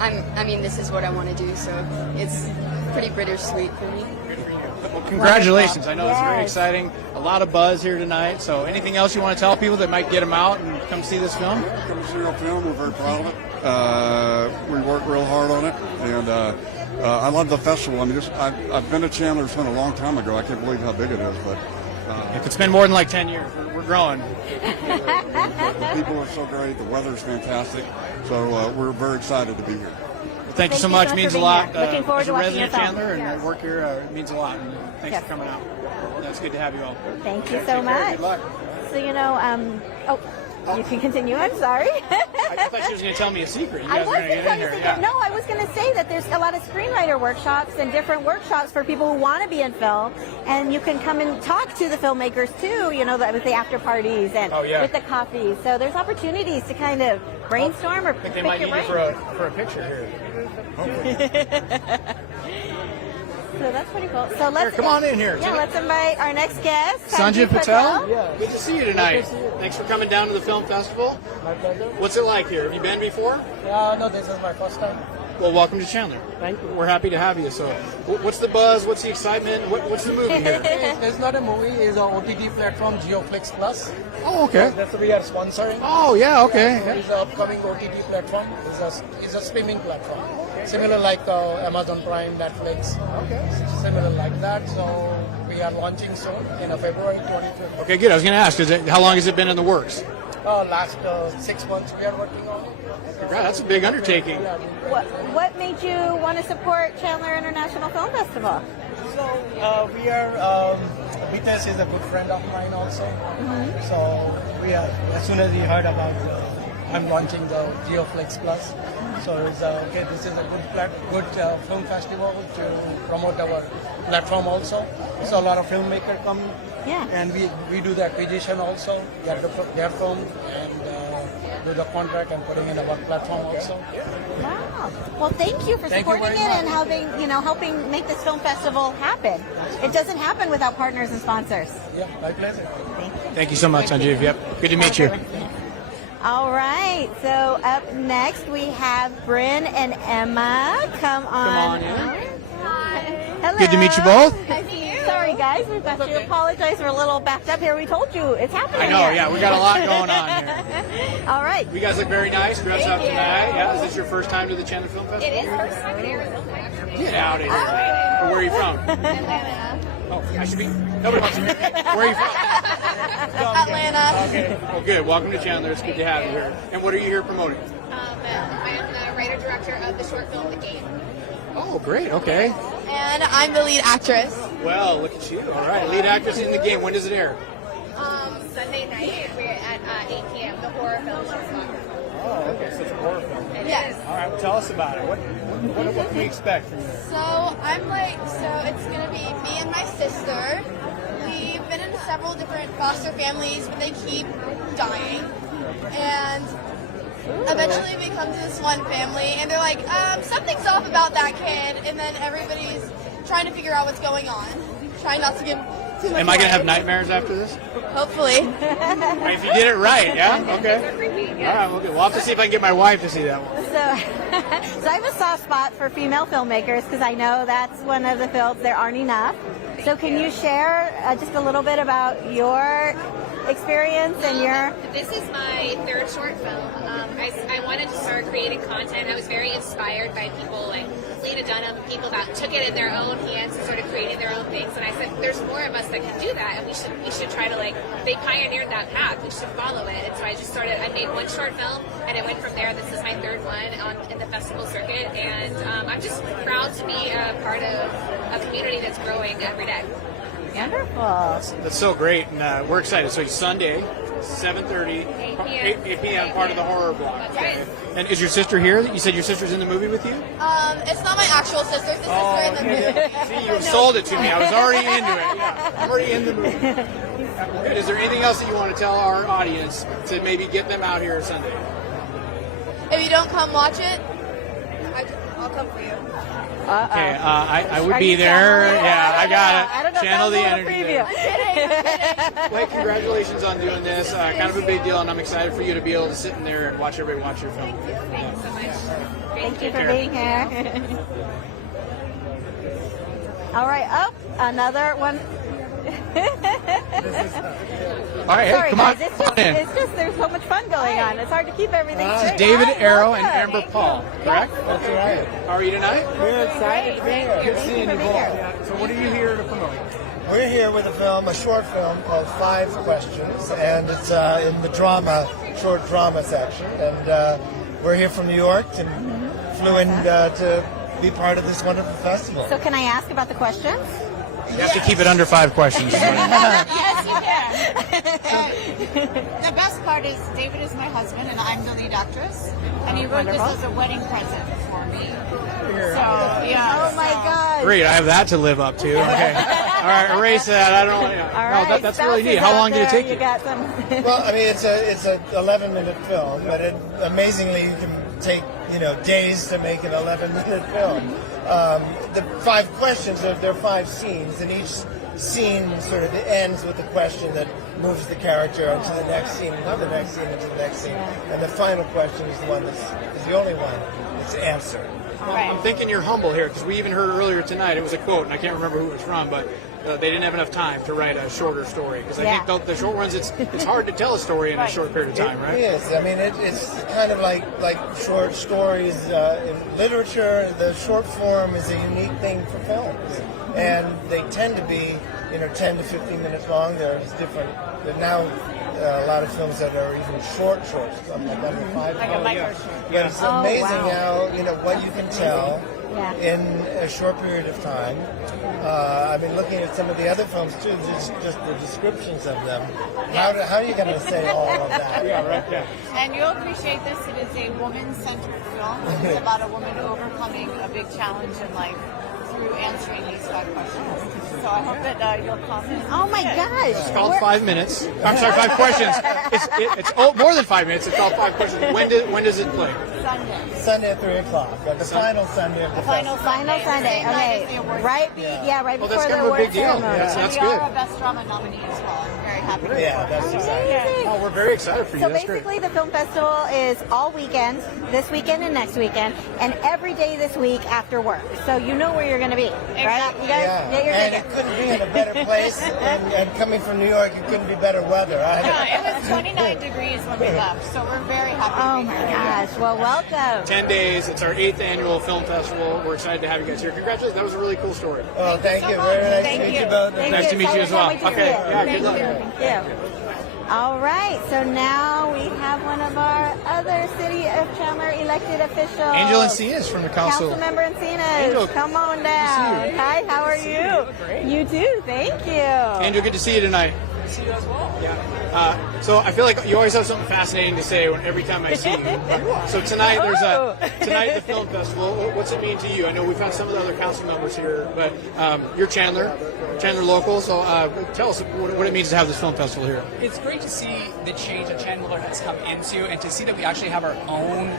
this is what I want to do, so it's pretty bittersweet for me. Well, congratulations. I know it's very exciting. A lot of buzz here tonight. So anything else you want to tell people that might get them out and come see this film? Come see our film. We're very proud of it. We worked real hard on it, and I love the festival. I mean, I've been to Chandler. It's been a long time ago. I can't believe how big it is, but if it's been more than like 10 years, we're growing. The people are so great. The weather's fantastic. So we're very excited to be here. Thank you so much. It means a lot. Looking forward as to a watching resident your of film. Chandler and Yes. work here, it means a lot. And thanks Yes. for coming out. That's good to have you all. Thank you Take so care. much. Good luck. So, you can continue. I'm sorry. I thought she was going to tell me a secret. You I guys was are going to going get to in tell you here. something. No, I was going to say that there's a lot of screenwriter workshops and different workshops for people who want to be in film, and you can come and talk to the filmmakers too. With the after parties and with the coffee. So there's opportunities to kind of brainstorm or I think they pick might your need you brain. for a picture here. So that's pretty cool. So let's come on in here. Yeah, let's invite our next guest, Sanjay Patel. Yeah. Good to see you tonight. Thanks for coming down to the film festival. My pleasure. What's it like here? Have you been before? No, this is my first time. Well, welcome to Chandler. Thank you. We're happy to have you. So, what's the buzz? What's the excitement? What's the movie here? It's not a movie. It's an OTT platform, GeoFlix Plus. Oh, okay. That's what we are sponsoring. Oh, yeah, okay. So it's an upcoming OTT platform. It's a streaming platform. Similar like Amazon Prime, Netflix. Okay. Similar like that. So we are launching soon in February 25th. Okay, good. I was going to ask, how long has it been in the works? Last 6 months we are working on it. God, that's a big undertaking. What made you want to support Chandler International Film Festival? So we are. Vitas is a good friend of mine also. Mm-hmm. So we are. As soon as he heard about, I'm launching the GeoFlix Plus. So it's okay. This is a good film festival to promote our platform also. So a lot of filmmakers come. Yeah. And we do the acquisition also. Get their film and do the contract and putting in our platform also. Wow. Well, thank you for Thank you supporting very it and much. helping make this film festival happen. It doesn't happen without partners and sponsors. Yeah, my pleasure. Thank you so much, Sanjeev. Yep. Good to meet you. All right. So up next we have Bryn and Emma. Come on in. Hello. Good to meet you both. Sorry, guys. We've got to apologize. We're a little backed up here. We told you it's happening. I know, here. yeah. We got a lot going on here. All right. You guys look very nice. Dressed up Thank you. tonight. Yeah. Is this your first time to the Chandler Film Festival? It is first time in Arizona, actually. Get out of here. Where are you from? Atlanta. Oh, I should be. Nobody wants to meet me. Where are you from? Atlanta. Okay. Well, good. Welcome to Chandler. It's good to have you here. And what are you here promoting? I'm the writer-director of the short film The Game. Oh, great. Okay. And I'm the lead actress. Well, look at you. All right. Lead actress in The Game. When does it air? Sunday night, we're at 8 p.m. The horror film show. Oh, okay, so it's a horror film. Yes. All right, well, tell us about it. What can we expect from there? So it's gonna be me and my sister. We've been in several different foster families, but they keep dying. And eventually we come to this one family, and they're like, something's off about that kid. And then everybody's trying to figure out what's going on. Trying not to give too much Am I going to have away. nightmares after this? Hopefully. If you did it right, yeah? Okay. All right, we'll have to see if I can get my wife to see that one. So I have a soft spot for female filmmakers because I know that's one of the fields there aren't enough. So can you share just a little bit about your experience and your... This is my third short film. I wanted to start creating content. I was very inspired by people like Lena Dunham, people that took it in their own hands and started creating their own things. And I said, there's more of us that can do that, and we should try to, like, they pioneered that path. We should follow it. And so I just started. I made one short film, and it went from there. This is my third one in the festival circuit, and I'm just proud to be a part of a community that's growing every day. Wonderful. That's so great, and we're excited. So it's Sunday, 7:30, 8 p.m. part of the horror block. That's right. And is your sister here? You said your sister's in the movie with you? It's not my actual sister. It's the sister in the movie. See, you sold it to me. I was already into it. Yeah, I'm already in the movie. Good. Is there anything else that you want to tell our audience to maybe get them out here Sunday? If you don't come watch it, I'll come for you. Okay, I would be there. Yeah, I got it. I don't know. Channel the that was a energy. preview. Blake, congratulations on doing this. Kind of a big deal, and I'm excited for you to be able to sit in there and watch everybody watch your film. Thank you so much. Thank you for being here. All right, up another one. All right, Sorry, hey, come on. guys. It's just there's so much fun going on. It's hard to keep everything This straight. is David Hi, Arrow and welcome. Amber Paul, correct? That's right. How are you tonight? We're excited to be here. Good seeing you both. So what are you here to promote? We're here with a short film called 5 Questions, and it's in the short drama section. And we're here from New York and flew in to be part of this wonderful festival. So can I ask about the questions? You have to keep it under 5 questions. Yes, you can. The best part is David is my husband, and I'm the lead actress, and he wrote this as a wedding present for me. So, yeah. Oh my God. Great, I have that to live up to. Okay. All right, erase that. I don't. All right, no, that's really neat. How long did it take you? you? Got some. Well, I mean, it's a 11-minute film, but amazingly you can take days to make an 11-minute film. The 5 questions, there are 5 scenes, and each scene sort of ends with a question that moves the character onto the next scene, into the next scene, into the next scene. And the final question is the one is the only one that's answered. I'm thinking you're humble here, because we even heard earlier tonight, it was a quote, and I can't remember who it was from, but they didn't have enough time to write a shorter story. Because I think the short ones, it's hard to tell a story in a short period of time, right? It is. I mean, it's kind of like short stories in literature. The short form is a unique thing for films, and they tend to be 10 to 15 minutes long. There's different. There now a lot of films that are even short, something like under 5. Like a micro short. But it's amazing how what you can tell in a short period of time. I've been looking at some of the other films too, just the descriptions of them. How are you going to say all of that? Yeah, right. Yeah. And you'll appreciate this. It is a woman-centered film. It's about a woman overcoming a big challenge in life through answering these 5 questions. So I hope that you'll come. Oh my gosh! It's called 5 minutes. I'm sorry, 5 questions. It's more than 5 minutes. It's called 5 questions. When does it play? Sunday at 3 o'clock. The final Sunday of the Final Sunday. Okay. Right before that's kind the of a award big deal. ceremony. That's we good. are a Best Drama nominee as well. I'm very happy. Yeah, that's exactly. Oh, we're very excited for you. So That's great. basically, the film festival is all weekend, this weekend and next weekend, and every day this week after work. So you know where you're going to be, right? You guys, you're and thinking. it couldn't be in a better place. and coming from New York, it couldn't be better weather. Yeah, it was 29 degrees when we left, so we're very happy. Oh my gosh! Well, welcome. 10 days. It's our 8th annual film festival. We're excited to have you guys here. Congratulations. That was a really cool story. Oh, thank you. Very nice to meet you both. Nice to meet you as well. Can't wait to Okay. see it. Yeah, good luck. Thank you. All right, so now we have one of our other City of Chandler elected officials. Angel Encinas from the council. Councilmember Encinas, Angel, come on good down. to see you. Hi, how are you? Great. You too, thank you. Angel, good to see you tonight. to see you as well. Yeah. So I feel like you always have something fascinating to say every time I see you. So tonight tonight at the film festival. What's it mean to you? I know we've had some of the other council members here, but you're Chandler local. So tell us what it means to have this film festival here. It's great to see the change that Chandler has come into, and to see that we actually have our own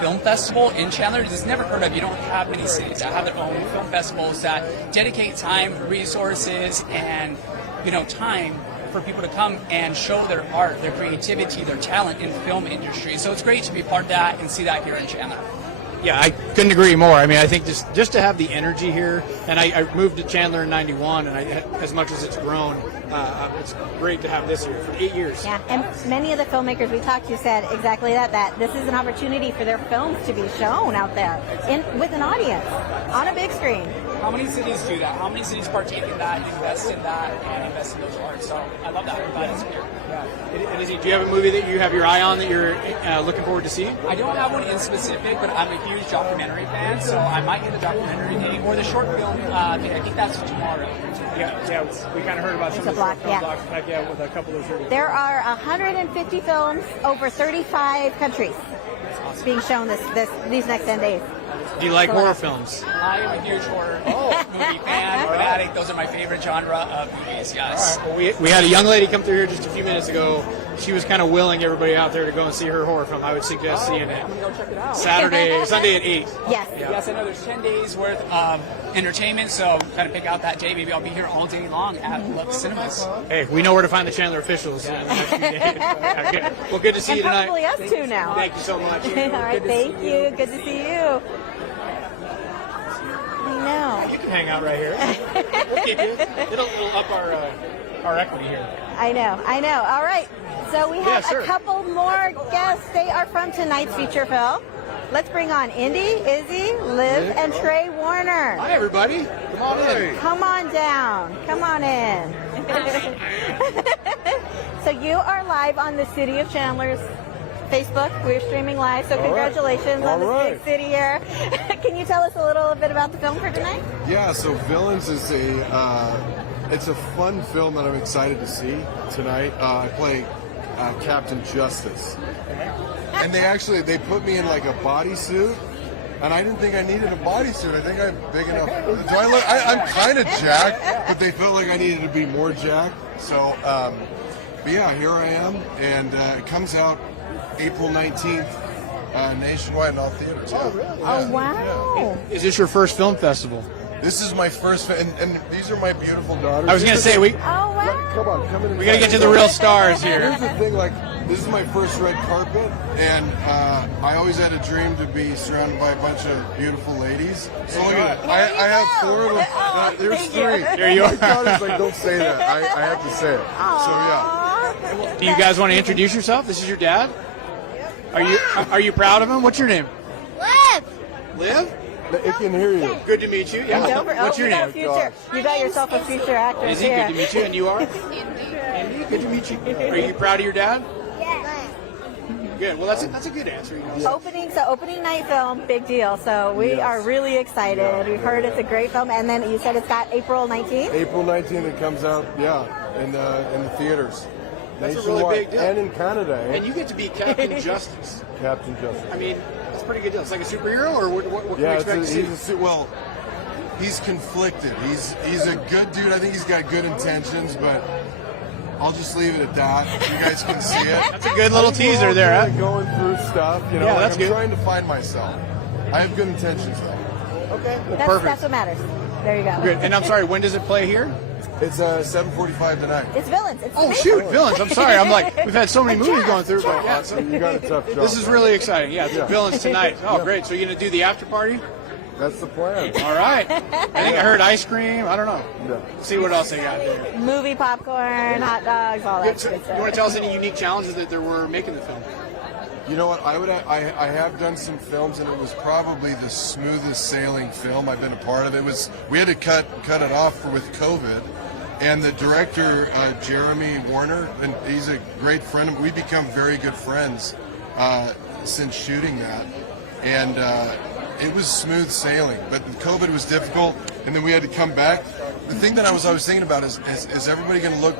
film festival in Chandler. It's never heard of. You don't have many cities that have their own film festivals that dedicate time, resources, and time for people to come and show their art, their creativity, their talent in the film industry. So it's great to be part of that and see that here in Chandler. Yeah, I couldn't agree more. I mean, I think just to have the energy here, and I moved to Chandler in '91, and as much as it's grown, it's great to have this here for 8 years. Yeah, and many of the filmmakers we talked to said exactly that this is an opportunity for their films to be shown out there with an audience on a big screen. How many cities do that? How many cities partake in that, invest in that, and invest in those arts? So I love that. I'm glad it's here. And do you have a movie that you have your eye on that you're looking forward to seeing? I don't have one in specific, but I'm a huge documentary fan, so I might get the documentary day or the short film thing. I think that's tomorrow. Yeah, we kind of heard about some of the short film docs back with a couple of those. There are 150 films over 35 countries being shown these next 10 days. Do you like horror films? I am a huge horror movie fan, fanatic. Those are my favorite genre of movies, yes. Well, we had a young lady come through here just a few minutes ago. She was kind of willing everybody out there to go and see her horror film. I would suggest seeing it. I'm going to go check it out. Sunday at 8. Yes. Yes, I know there's 10 days worth of entertainment, so kind of pick out that day. Maybe I'll be here all day long at Lux Cinemas. Hey, we know where to find the Chandler officials in the next few days. Okay. Well, good to see you tonight. Probably us too now. Thank you so much. All right, thank you. Good to see you. I know. You can hang out right here. We'll keep you. It'll up our equity here. I know. All right. So we have a couple more guests. They are from tonight's feature film. Let's bring on Indy, Izzy, Liv, and Trey Warner. Hi, everybody. Come on in. Come on down. Come on in. So you are live on the City of Chandler's Facebook. We're streaming live, so congratulations on this big city here. Can you tell us a little bit about the film for tonight? Yeah, so Villains is it's a fun film that I'm excited to see tonight. I play Captain Justice. And they put me in like a bodysuit, and I didn't think I needed a bodysuit. I think I'm big enough. I'm kind of jacked, but they felt like I needed to be more jacked. So, but yeah, here I am, and it comes out April 19th, nationwide in all theaters. Oh, really? Oh, wow. Is this your first film festival? This is my first, and these are my beautiful daughters. I was going to say, Oh, wow. come in. We got to get to the real stars here. Here's the thing, this is my first red carpet, and I always had a dream to be surrounded by a bunch of beautiful ladies. So look at it. I have 4 of them. There's 3. There you are. My daughter's like, don't say that. I have to say it. So yeah. Do you guys want to introduce yourself? This is your dad? Are you proud of him? What's your name? Liv? It can hear you. Good to meet you. Yeah. What's your name? You got yourself a future actor. Izzy, good to meet you. And you are? Indy. Good to meet you. Are you proud of your dad? Yes. Good. Well, that's a good answer. Opening night film, big deal. So we are really excited. Yeah. We've heard it's a great film, and then you said it's got April 19th. April 19th, it comes out. In the theaters. That's a really big deal. And in Canada. And you get to be Captain Justice. Captain Justice. I mean, that's a pretty good deal. It's like a superhero, or what can we expect to see? Well, he's conflicted. He's a good dude. I think he's got good intentions, but I'll just leave it at that. You guys can see it. That's a good little teaser there, huh? Going through stuff, Yeah, that's I'm good. trying to find myself. I have good intentions, though. Okay. Well, That's what matters. There you go. Good. And I'm sorry, when does it play here? It's 7:45 tonight. It's Villains. It's Oh shoot, Villains! I'm sorry. I'm like, we've had so many movies going through, but yeah, You got a tough job. this is really exciting. Yeah, Villains tonight. Oh, great. So you're gonna do the after party? That's the plan. All right. I think I heard ice cream. I don't know. Yeah. See what else they got there. Movie popcorn, hot dogs, all that So, good you stuff. want to tell us any unique challenges that there were making the film? You know what? I have done some films, and it was probably the smoothest sailing film I've been a part of. We had to cut it off with COVID, and the director Jeremy Warner, and he's a great friend. We become very good friends since shooting that, and it was smooth sailing. But COVID was difficult, and then we had to come back. The thing that I was always thinking about is everybody going to look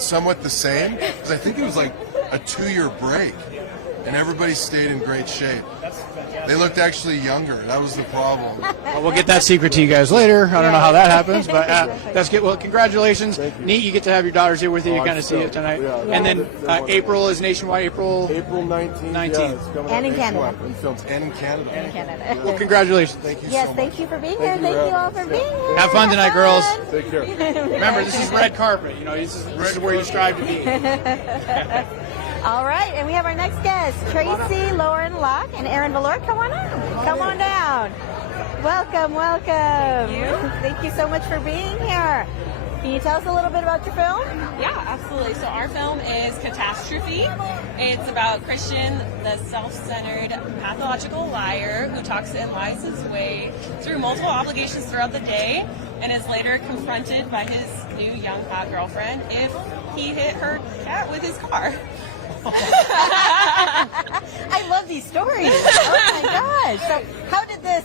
somewhat the same because I think it was like a 2-year break, and everybody stayed in great shape. They looked actually younger. That was the problem. Well, we'll get that secret to you guys later. I don't know how that happens, but that's good. Well, congratulations. Neat, you get to have your daughters here with you. You kind of see it tonight. And then April is nationwide. April 19th. And in Canada. Films and in Canada. And in Canada. Well, congratulations. Thank you Yes, so much. thank you for being here. Thank you all for being here. Have fun tonight, girls. Take care. Remember, this is red carpet. You know, this is where you strive to be. All right, and we have our next guest, Tracy Lauren Locke and Aaron Valor. Come on up. Come on down. Welcome, welcome. Thank you so much for being here. Can you tell us a little bit about your film? Yeah, absolutely. So our film is Catastrophe. It's about Christian, the self-centered, pathological liar who talks and lies his way through multiple obligations throughout the day and is later confronted by his new young hot girlfriend if he hit her cat with his car. I love these stories. Oh my gosh. So how did this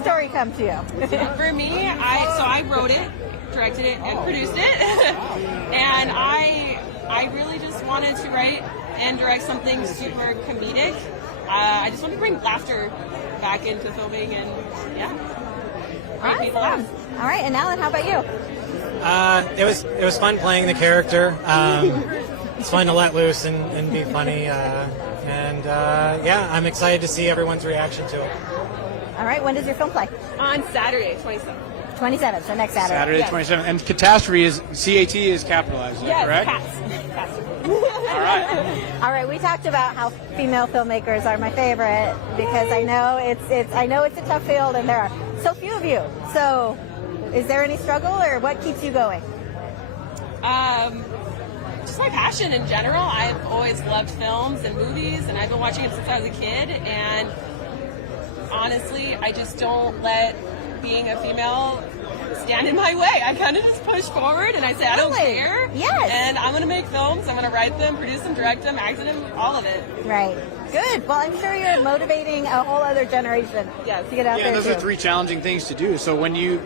story come to you? For me, I wrote it, directed it, and produced it. And I really just wanted to write and direct something super comedic. I just wanted to bring laughter back into filming and make people laugh. All right, and Alan, how about you? It was fun playing the character. It's fun to let loose and be funny. I'm excited to see everyone's reaction to it. All right, when does your film play? On Saturday, 27th. 27th, so next Saturday. Saturday, 27th. And Catastrophe is CAT is capitalized, is that correct? All right, we talked about how female filmmakers are my favorite because I know it's a tough field and there are so few of you. So, is there any struggle or what keeps you going? Just my passion in general. I've always loved films and movies, and I've been watching them since I was a kid. And honestly, I just don't let being a female stand in my way. I kind of just push forward and I say, I don't care. Yes. And I'm going to make films. I'm going to write them, produce them, direct them, act in them, all of it. Right. Good. Well, I'm sure you're motivating a whole other generation to get out there. Those are 3 challenging things to do. So when you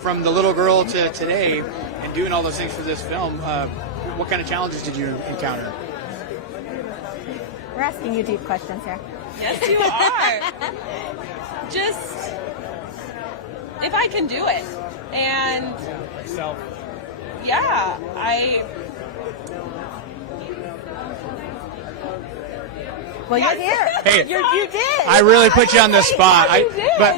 from the little girl to today and doing all those things for this film, what kind of challenges did you encounter? We're asking you deep questions here. Yes, you are. Just if I can do it. And yeah, Well, you're here. Hey, you did. I really put you on the spot. You did. But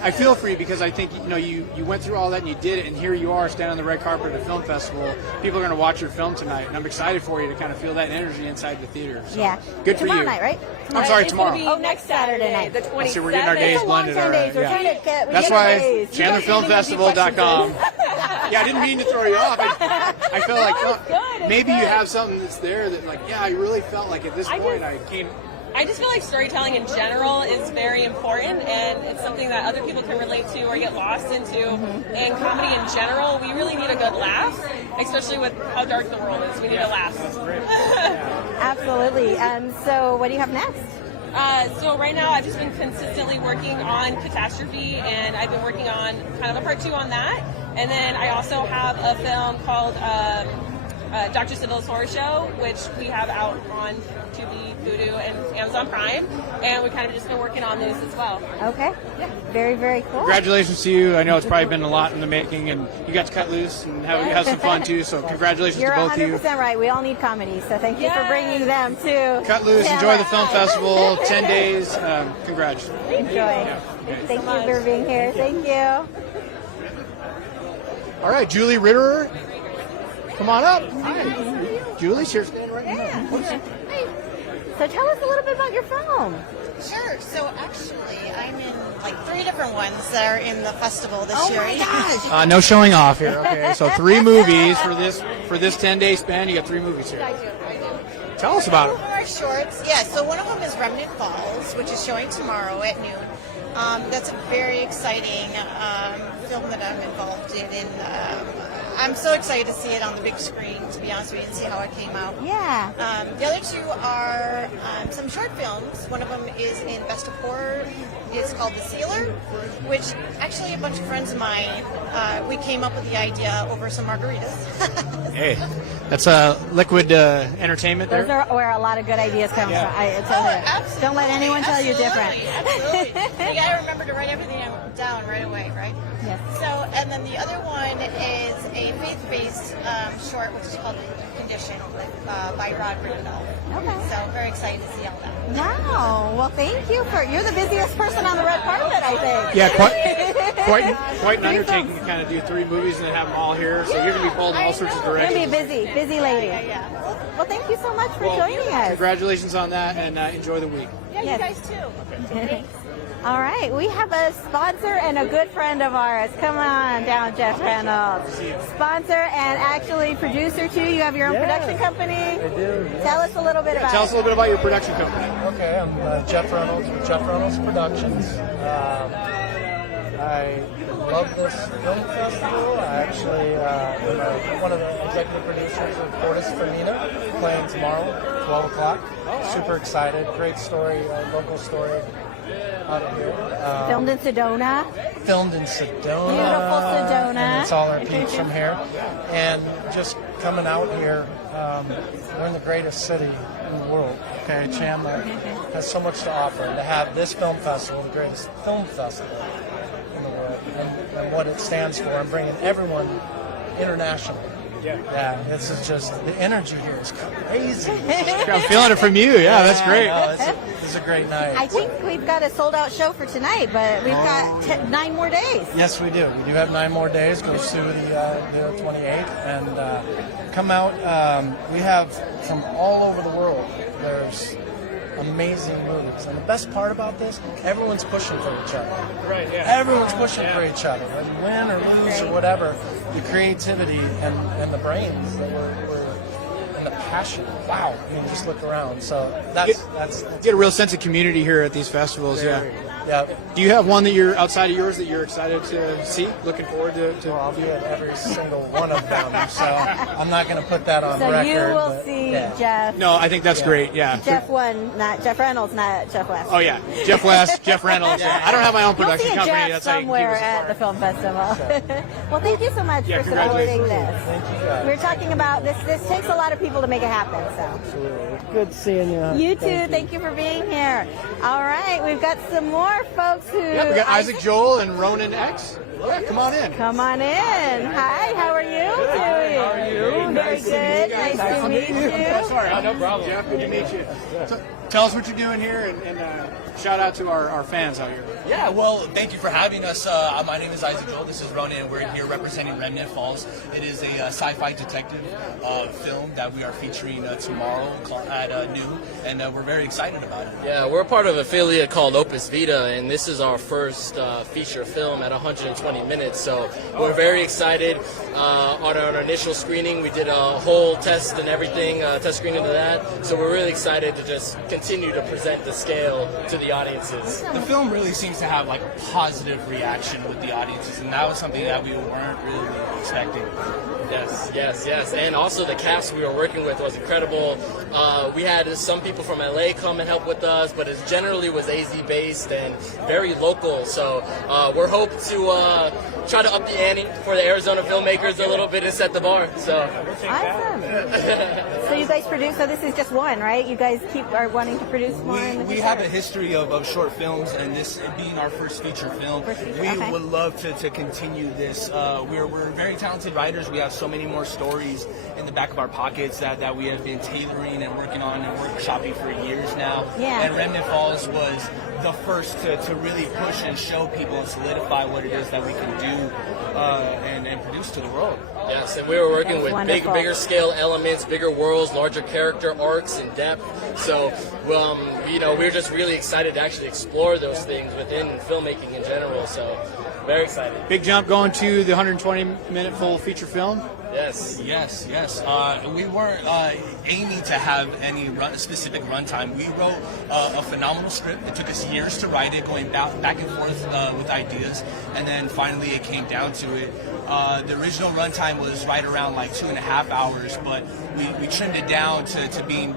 I feel for you because I think you went through all that and you did it, and here you are standing on the red carpet at a film festival. People are going to watch your film tonight, and I'm excited for you to kind of feel that energy inside the theater. So, good for tomorrow you. night, right? I'm sorry, tomorrow. Next Saturday night, the 27th. So we're getting our days blended. Long 10 days. We're trying to get. That's why ChandlerFilmFestival.com. Yeah, I didn't mean to throw you off. I felt like maybe you have something that's there that I really felt like at this point I came. I just feel like storytelling in general is very important, and it's something that other people can relate to or get lost into. And comedy in general, we really need a good laugh, especially with how dark the world is. We need a laugh. Absolutely. So what do you have next? So right now I've just been consistently working on Catastrophe, and I've been working on kind of a part 2 on that. And then I also have a film called Dr. Sybil's Horror Show, which we have out on Tubi, Vudu, and Amazon Prime. And we've kind of just been working on those as well. Okay. Yeah. Very, very cool. Congratulations to you. I know it's probably been a lot in the making, and you got to cut loose and have some fun too. So congratulations You're to both of you. 100% right. We all need comedy, so thank you for bringing them too. Cut loose. Enjoy the film festival. 10 days. Congrats. Enjoy. Thank you for being here. Thank you. All right, Julie Ritterer, come on up. Hi. Julie, sure. Stand right now. So tell us a little bit about your film. Sure. So actually, I'm in 3 different ones that are in the festival this year. Oh my gosh! No showing off here. Okay, so 3 movies for this 10-day span. You got 3 movies here. I do. Tell us about Some of them are shorts. Yeah. So one of them is Remnant Falls, which is showing tomorrow at noon. That's a very exciting film that I'm involved in. I'm so excited to see it on the big screen, to be honest with you, and see how it came out. Yeah. The other 2 are some short films. One of them is in Best of Horror It's called The Sealer, which actually a bunch of friends of mine, we came up with the idea over some margaritas. Hey, that's Liquid Entertainment there. Those are where a lot of good ideas come from. Absolutely. Don't let anyone tell you different. Absolutely. You got to remember to write everything down right away, right? Yes. So, and then the other one is a faith-based short, which is called Condition, by Rod Randolph. Okay. So, very excited to see all that. Wow. Well, thank you you're the busiest person on the red carpet, I think. Yeah, quite an undertaking to kind of do 3 movies and then have them all here. So you're going to be pulled in all sorts of You're directions. going to be a busy lady. Yeah. Well, thank you so much for joining us. Congratulations on that, and enjoy the week. Yeah, Yes. you guys too. All right, we have a sponsor and a good friend of ours. Come on down, Jeff Reynolds. Sponsor and actually producer too. You have your own production company. I do. Tell us a little bit about Tell us a little bit about your production company. Okay, I'm Jeff Reynolds with Jeff Reynolds Productions. I love this film festival. I actually am one of the executive producers of Fortis Femina, playing tomorrow, 12 o'clock. Super excited. Great story, local story out of here. Filmed in Sedona. Filmed in Sedona. Beautiful Sedona. And it's all our peeps from here. And just coming out here, we're in the greatest city in the world. Okay, Chandler has so much to offer. To have this film festival, the greatest film festival in the world, and what it stands for, and bringing everyone internationally. Yeah, this is just, the energy here is crazy. I'm feeling it from you. Yeah, that's great. It's a great night. I think we've got a sold-out show for tonight, but we've got 9 more days. Yes, we do. We do have 9 more days. Goes through the 28th, and come out. We have from all over the world. There's amazing movies, and the best part about this, everyone's pushing for each other. Right. Yeah. Everyone's pushing for each other, and win or lose or whatever. The creativity and the brains that and the passion. Wow! I mean, just look around. So that's get a real sense of community here at these festivals. Yeah. Do you have one that you're outside of yours that you're excited to see? Looking forward to? Well, I'll be at every single one of them, so I'm not going to put that on So record. you will but, see yeah. Jeff. No, I think that's great. Yeah. Jeff not Jeff Reynolds, not Jeff West. Oh yeah, Jeff West, Jeff Reynolds. Yeah. I don't have my own production You'll see a company. Jeff That's how you can somewhere keep us at the film festival. Well, thank you so much Yeah, for supporting congratulations. this. Thank you guys. We're talking about this. This takes a lot of people to make it happen. So. Absolutely. Good seeing you. You too. Thank you for being here. All right, we've got some more folks who. Yeah, we got Isaac Joel and Ronan X. Yeah, come on in. Come on in. Hi, how are you doing? How are you? Very good. Nice to meet you. Sorry, no problem. Jeff, good to meet you. So, tell us what you're doing here, and shout out to our fans out here. Yeah, well, thank you for having us. My name is Isaac Joel. This is Ronan. We're here representing Remnant Falls. It is a sci-fi detective film that we are featuring tomorrow at noon, and we're very excited about it. Yeah, we're part of an affiliate called Opus Vita, and this is our first feature film at 120 minutes, so we're very excited. On our initial screening, we did a whole test and everything, test screening of that, so we're really excited to just continue to present the scale to the audiences. The film really seems to have like a positive reaction with the audiences, and that was something that we weren't really expecting. Yes. And also the cast we were working with was incredible. We had some people from LA come and help with us, but it generally was AZ based and very local. So we're hoping to try to up the ante for the Arizona filmmakers a little bit and set the bar. So awesome. So you guys produce. So this is just one, right? You guys are wanting to produce more. We have a history of short films, and this being our first feature film, we would love to continue this. We're very talented writers. We have so many more stories in the back of our pockets that we have been tailoring and working on and workshopping for years now. Yeah. And Remnant Falls was the first to really push and show people and solidify what it is that we can do and produce to the world. Yes, and we were working with wonderful. bigger scale elements, bigger worlds, larger character arcs and depth. So, we're just really excited to actually explore those things within filmmaking in general. So, very excited. Big jump going to the 120-minute full feature film. Yes. Yes. We weren't aiming to have any specific runtime. We wrote a phenomenal script. It took us years to write it, going back and forth with ideas, and then finally it came down to it. The original runtime was right around like 2.5 hours, but we trimmed it down to being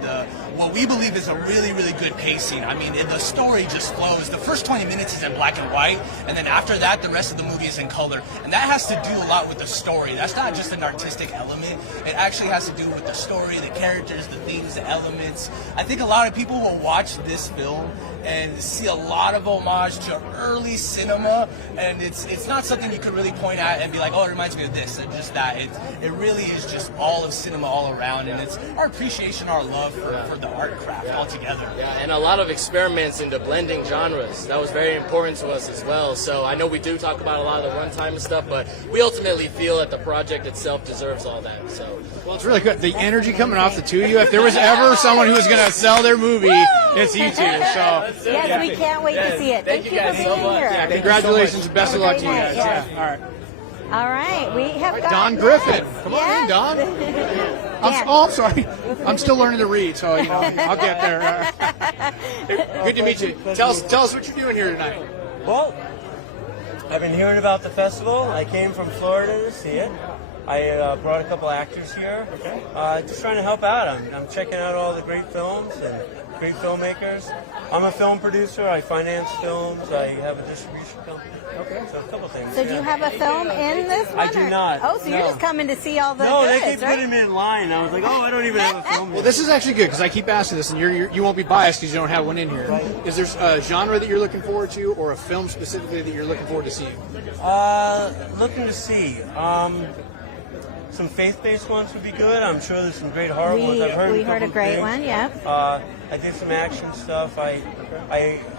what we believe is a really, really good pacing. I mean, the story just flows. The first 20 minutes is in black and white, and then after that, the rest of the movie is in color. And that has to do a lot with the story. That's not just an artistic element. It actually has to do with the story, the characters, the themes, the elements. I think a lot of people will watch this film and see a lot of homage to early cinema, and it's not something you could really point at and be like, oh, it reminds me of this and just that. It really is just all of cinema all around, and it's our appreciation, our love for the art craft altogether. Yeah, and a lot of experiments into blending genres. That was very important to us as well. So I know we do talk about a lot of the runtime and stuff, but we ultimately feel that the project itself deserves all that. So Well, it's really good. The energy coming off the two of you. If there was ever someone who was going to sell their movie, it's you two. So Yes, we can't wait to see it. Thank you for being here. yeah, congratulations and best of luck to you guys. Yes. Yeah. All right. All right, we have got Don Griffin. Come on Yes. in, Don. I'm sorry. I'm still learning to read, so I'll get there. Good to meet you. Tell us what you're doing here tonight. Well, I've been hearing about the festival. I came from Florida to see it. I brought a couple actors here. Just trying to help out. I'm checking out all the great films and great filmmakers. I'm a film producer. I finance films. I have a distribution company. Okay. So a couple things. So do you have a film in this one? I do not. Oh, so you're just coming to see all the No, goods, they keep right? putting me in line. I was like, oh, I don't even have a film. Well, this is actually good because I keep asking this, and you won't be biased because you don't have one in here. Is there a genre that you're looking forward to, or a film specifically that you're looking forward to seeing? Looking to see. Some faith-based ones would be good. I'm sure there's some great horror ones. I've heard We heard a great one, yeah. I did some action stuff. I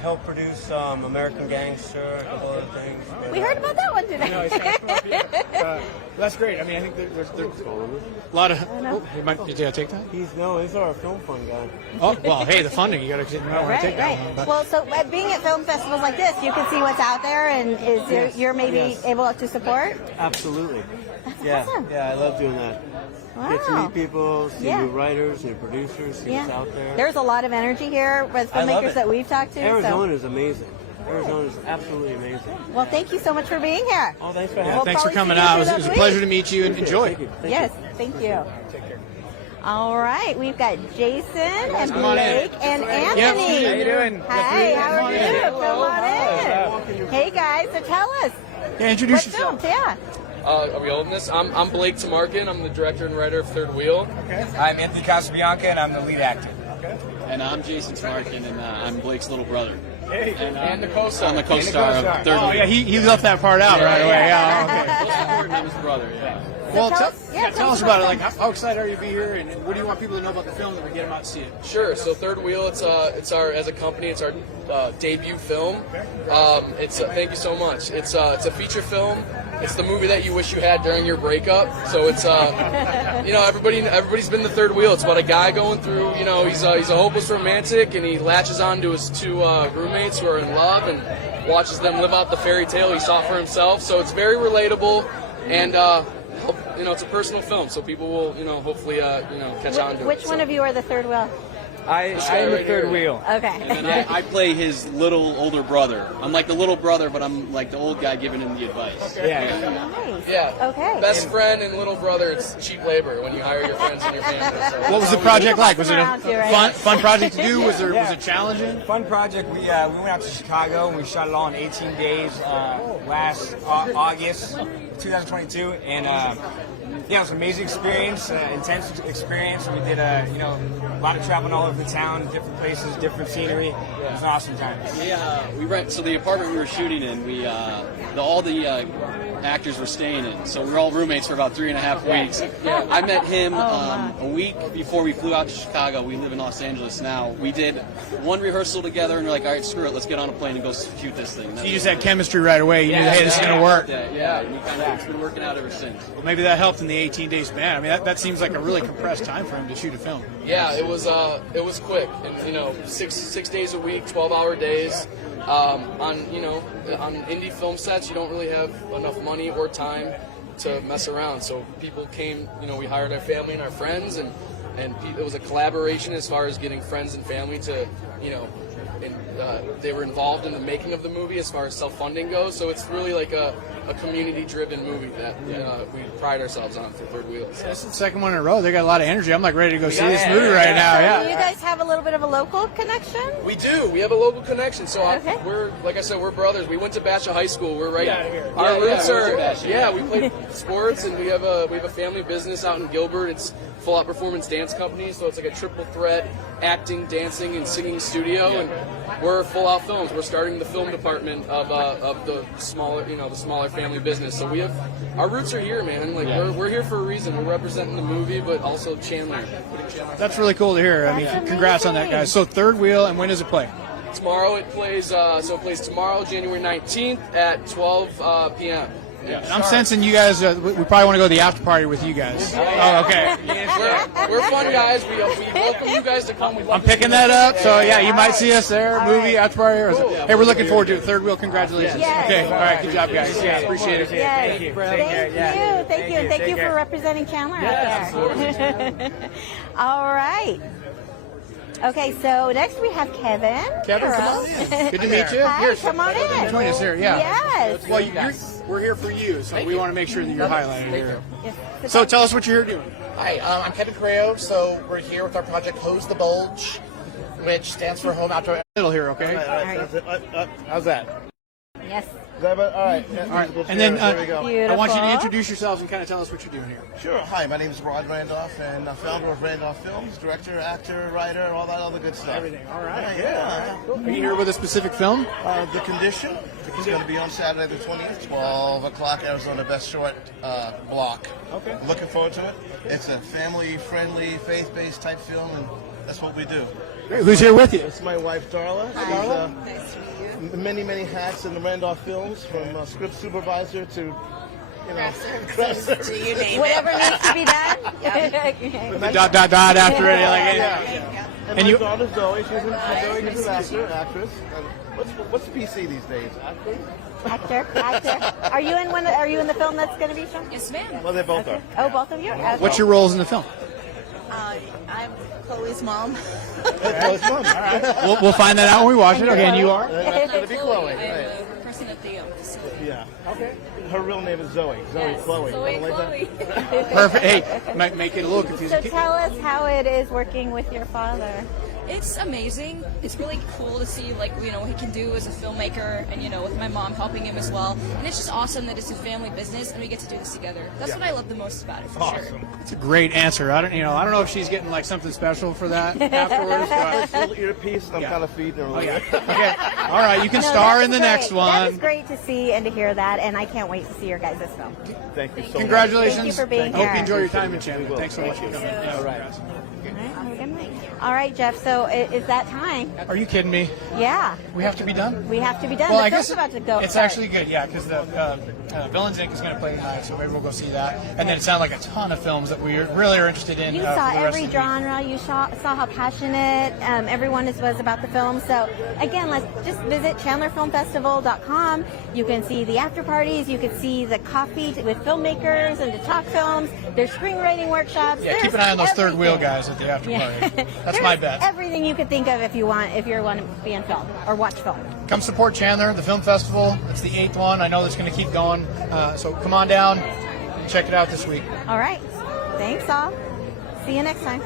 helped produce American Gangster, a couple other things. We heard about that one today. That's great. I mean, I think there's a lot of. Did you take that? He's our film fund guy. Oh well, hey, the funding you got to want to take that one. But. Well, so being at film festivals like this, you can see what's out there, and you're maybe able to support. Absolutely. That's awesome. Yeah, I love doing that. Wow. Get to meet people, see Yeah. new writers, new producers, see what's out there. There's a lot of energy here with I love filmmakers it. that we've talked to. Arizona is amazing. Arizona is absolutely amazing. Well, thank you so much for being here. Oh, thanks for Yeah, having me. thanks for coming out. It was a pleasure to meet you and enjoy. Yes, thank you. Take care. All right, we've got Jason and Come on in. Blake and Yep. Anthony. How you doing? Hi, how Come are on you? in. Come on in. Hey guys, so tell us. Yeah, introduce what yourself. films? Yeah. are we holding this? I'm Blake Tamarkin. I'm the director and writer of Third Wheel. Okay. I'm Anthony Casabianca, and I'm the lead actor. Okay. And I'm Jason Tamarkin, and I'm Blake's little brother. Hey. And the co-star. I'm the co-star of Third Wheel. Oh yeah, he left that part out right away. Yeah. Okay. I'm his brother. Yeah. Well, tell us about it. Like, how excited are you to be here, and what do you want people to know about the film that we get them out to see it? Sure. So Third Wheel, it's our as a company, it's our debut film. Thank you so much. It's a feature film. It's the movie that you wish you had during your breakup. So it's everybody's been the third wheel. It's about a guy going through. He's a hopeless romantic, and he latches on to his two roommates who are in love, and watches them live out the fairy tale he saw for himself. So it's very relatable, and it's a personal film, so people will, hopefully, catch on to it. Which one of you are the third wheel? I am the third wheel. Okay. And then I play his little older brother. I'm like the little brother, but I'm like the old guy giving him the advice. Okay. Yeah. Nice. Yeah. Okay. Best friend and little brother, it's cheap labor when you hire your friends and your family. So What was the project like? Was it a Around you, right? fun project to do? Was it challenging? Fun project. We went out to Chicago and we shot it all in 18 days last August 2022, and it was an amazing experience, intense experience. We did a lot of traveling all over the town, different places, different scenery. It was an awesome time. We rent. So the apartment we were shooting in, all the actors were staying in. So we were all roommates for about 3.5 weeks. Yeah. I met him a week before we flew out to Chicago. We live in Los Angeles now. We did one rehearsal together, and we're like, all right, screw it, let's get on a plane and go shoot this thing. So you just had chemistry right away. You knew, hey, this is going to work. Yeah. And it's been working out ever since. Well, maybe that helped in the 18 days span. I mean, that seems like a really compressed time for him to shoot a film. Yeah, it was quick, and 6 days a week, 12-hour days. on indie film sets, you don't really have enough money or time to mess around. So people came, we hired our family and our friends, and it was a collaboration as far as getting friends and family to, they were involved in the making of the movie as far as self-funding goes. So it's really like a community-driven movie that we pride ourselves on for Third Wheel. So. This is the second one in a row. They got a lot of energy. I'm like ready to go see this movie right now. Do you guys have a little bit of a local connection? We do. We have a local connection. So we're, like I said, we're brothers. We went to Basha High School. We're right. Our roots are. We played sports, and we have a family business out in Gilbert. It's Full Out Performance Dance Company. So it's like a triple threat acting, dancing, and singing studio. And we're Full Out Films. We're starting the film department of the smaller family business. So we have our roots are here, man. Like we're here for a reason. We're representing the movie, but also Chandler. That's really cool to hear. I mean, congrats on that, guys. So Third Wheel, and when does it play? Tomorrow it plays. It plays tomorrow, January 19th at 12 p.m. Yeah. I'm sensing you guys. We probably want to go to the after party with you guys. Oh, okay. We're fun guys. We welcome you guys to come. I'm picking that up. So yeah, you might see us there. Movie after party. Hey, we're looking forward to it. Third Wheel, congratulations. Yes. Okay. All right. Good job, guys. Yeah, appreciate it. Yes. Thank you. Thank you for representing Chandler out there. All right. Okay, so next we have Kevin. Kevin, come on in. Good to meet you. Hi, come on in. Join us here, yeah. Yes. Well, we're here for you, so we want to make sure that you're highlighted here. Yes. So tell us what you're here doing. Hi, I'm Kevin Correo. So we're here with our project Hose the Bulge, which stands for Home Outdoor. Middle here, okay? All right. How's that? Yes. All right. And then there I want you to introduce yourselves and kind of tell us what you're doing here. Sure. Hi, my name is Rod Randolph, and founder of Randolph Films, director, actor, writer, all that other good stuff. Everything. All right. Yeah. Are you here with a specific film? The Condition. It's going to be on Saturday the 20th, 12 o'clock, Arizona Best Short block. Okay. Looking forward to it. It's a family-friendly, faith-based type film, and that's what we do. Great. Who's here with you? It's my wife, Darla. Hi. Darla. Nice to meet you. Many hats in the Randolph Films, from script supervisor to, Craft services, you name whatever needs to be done. Dot after it. And my daughter Zoe, she's an actress. And what's PC these days? Actor. Are you in Are you in the film that's going to be shown? Yes, ma'am. Well, they both are. Oh, both of you. Okay. What's your roles in the film? I'm Chloe's mom. Chloe's mom. All right. We'll find that out when we watch it. Okay, and you are? That's going to be Chloe. I'm the person at the facility. Yeah. Okay. Her real name is Zoe. Chloe. Zoe Chloe. Perfect. Hey, might make it a little confusing. So tell us how it is working with your father. It's amazing. It's really cool to see, what he can do as a filmmaker, and with my mom helping him as well. And it's just awesome that it's a family business and we get to do this together. That's what I love the most about it, for sure. It's a great answer. I don't know if she's getting something special for that afterwards. But a little earpiece, and I'm kind of feeding her a little bit. Okay. All right, you can star in the next one. That is great to see and to hear that, and I can't wait to see your guys' film. Thank you so much. Congratulations. Thank you for being I here. hope you enjoy your time in Chandler. Thanks so much for coming. All right. All right, Jeff, so is that time? Are you kidding me? Yeah. We have to be done? We have to be done. Well, the I film's guess about to go. it's actually good, yeah, because the Villains Inc. is going to play tonight, so maybe we'll go see that. And then it sounded like a ton of films that we really are interested in. You for saw the rest every of the week. genre. You saw how passionate everyone was about the film. So again, let's just visit ChandlerFilmFestival.com. You can see the after parties. You can see the coffee with filmmakers and to talk films. There's screenwriting workshops. Yeah, keep an eye on those Third Wheel guys at the after party. That's my bet. Everything you could think of if you want to be in film or watch film. Come support Chandler, the film festival. It's the 8th one. I know that's going to keep going. So come on down, check it out this week. All right. Thanks all. See you next time.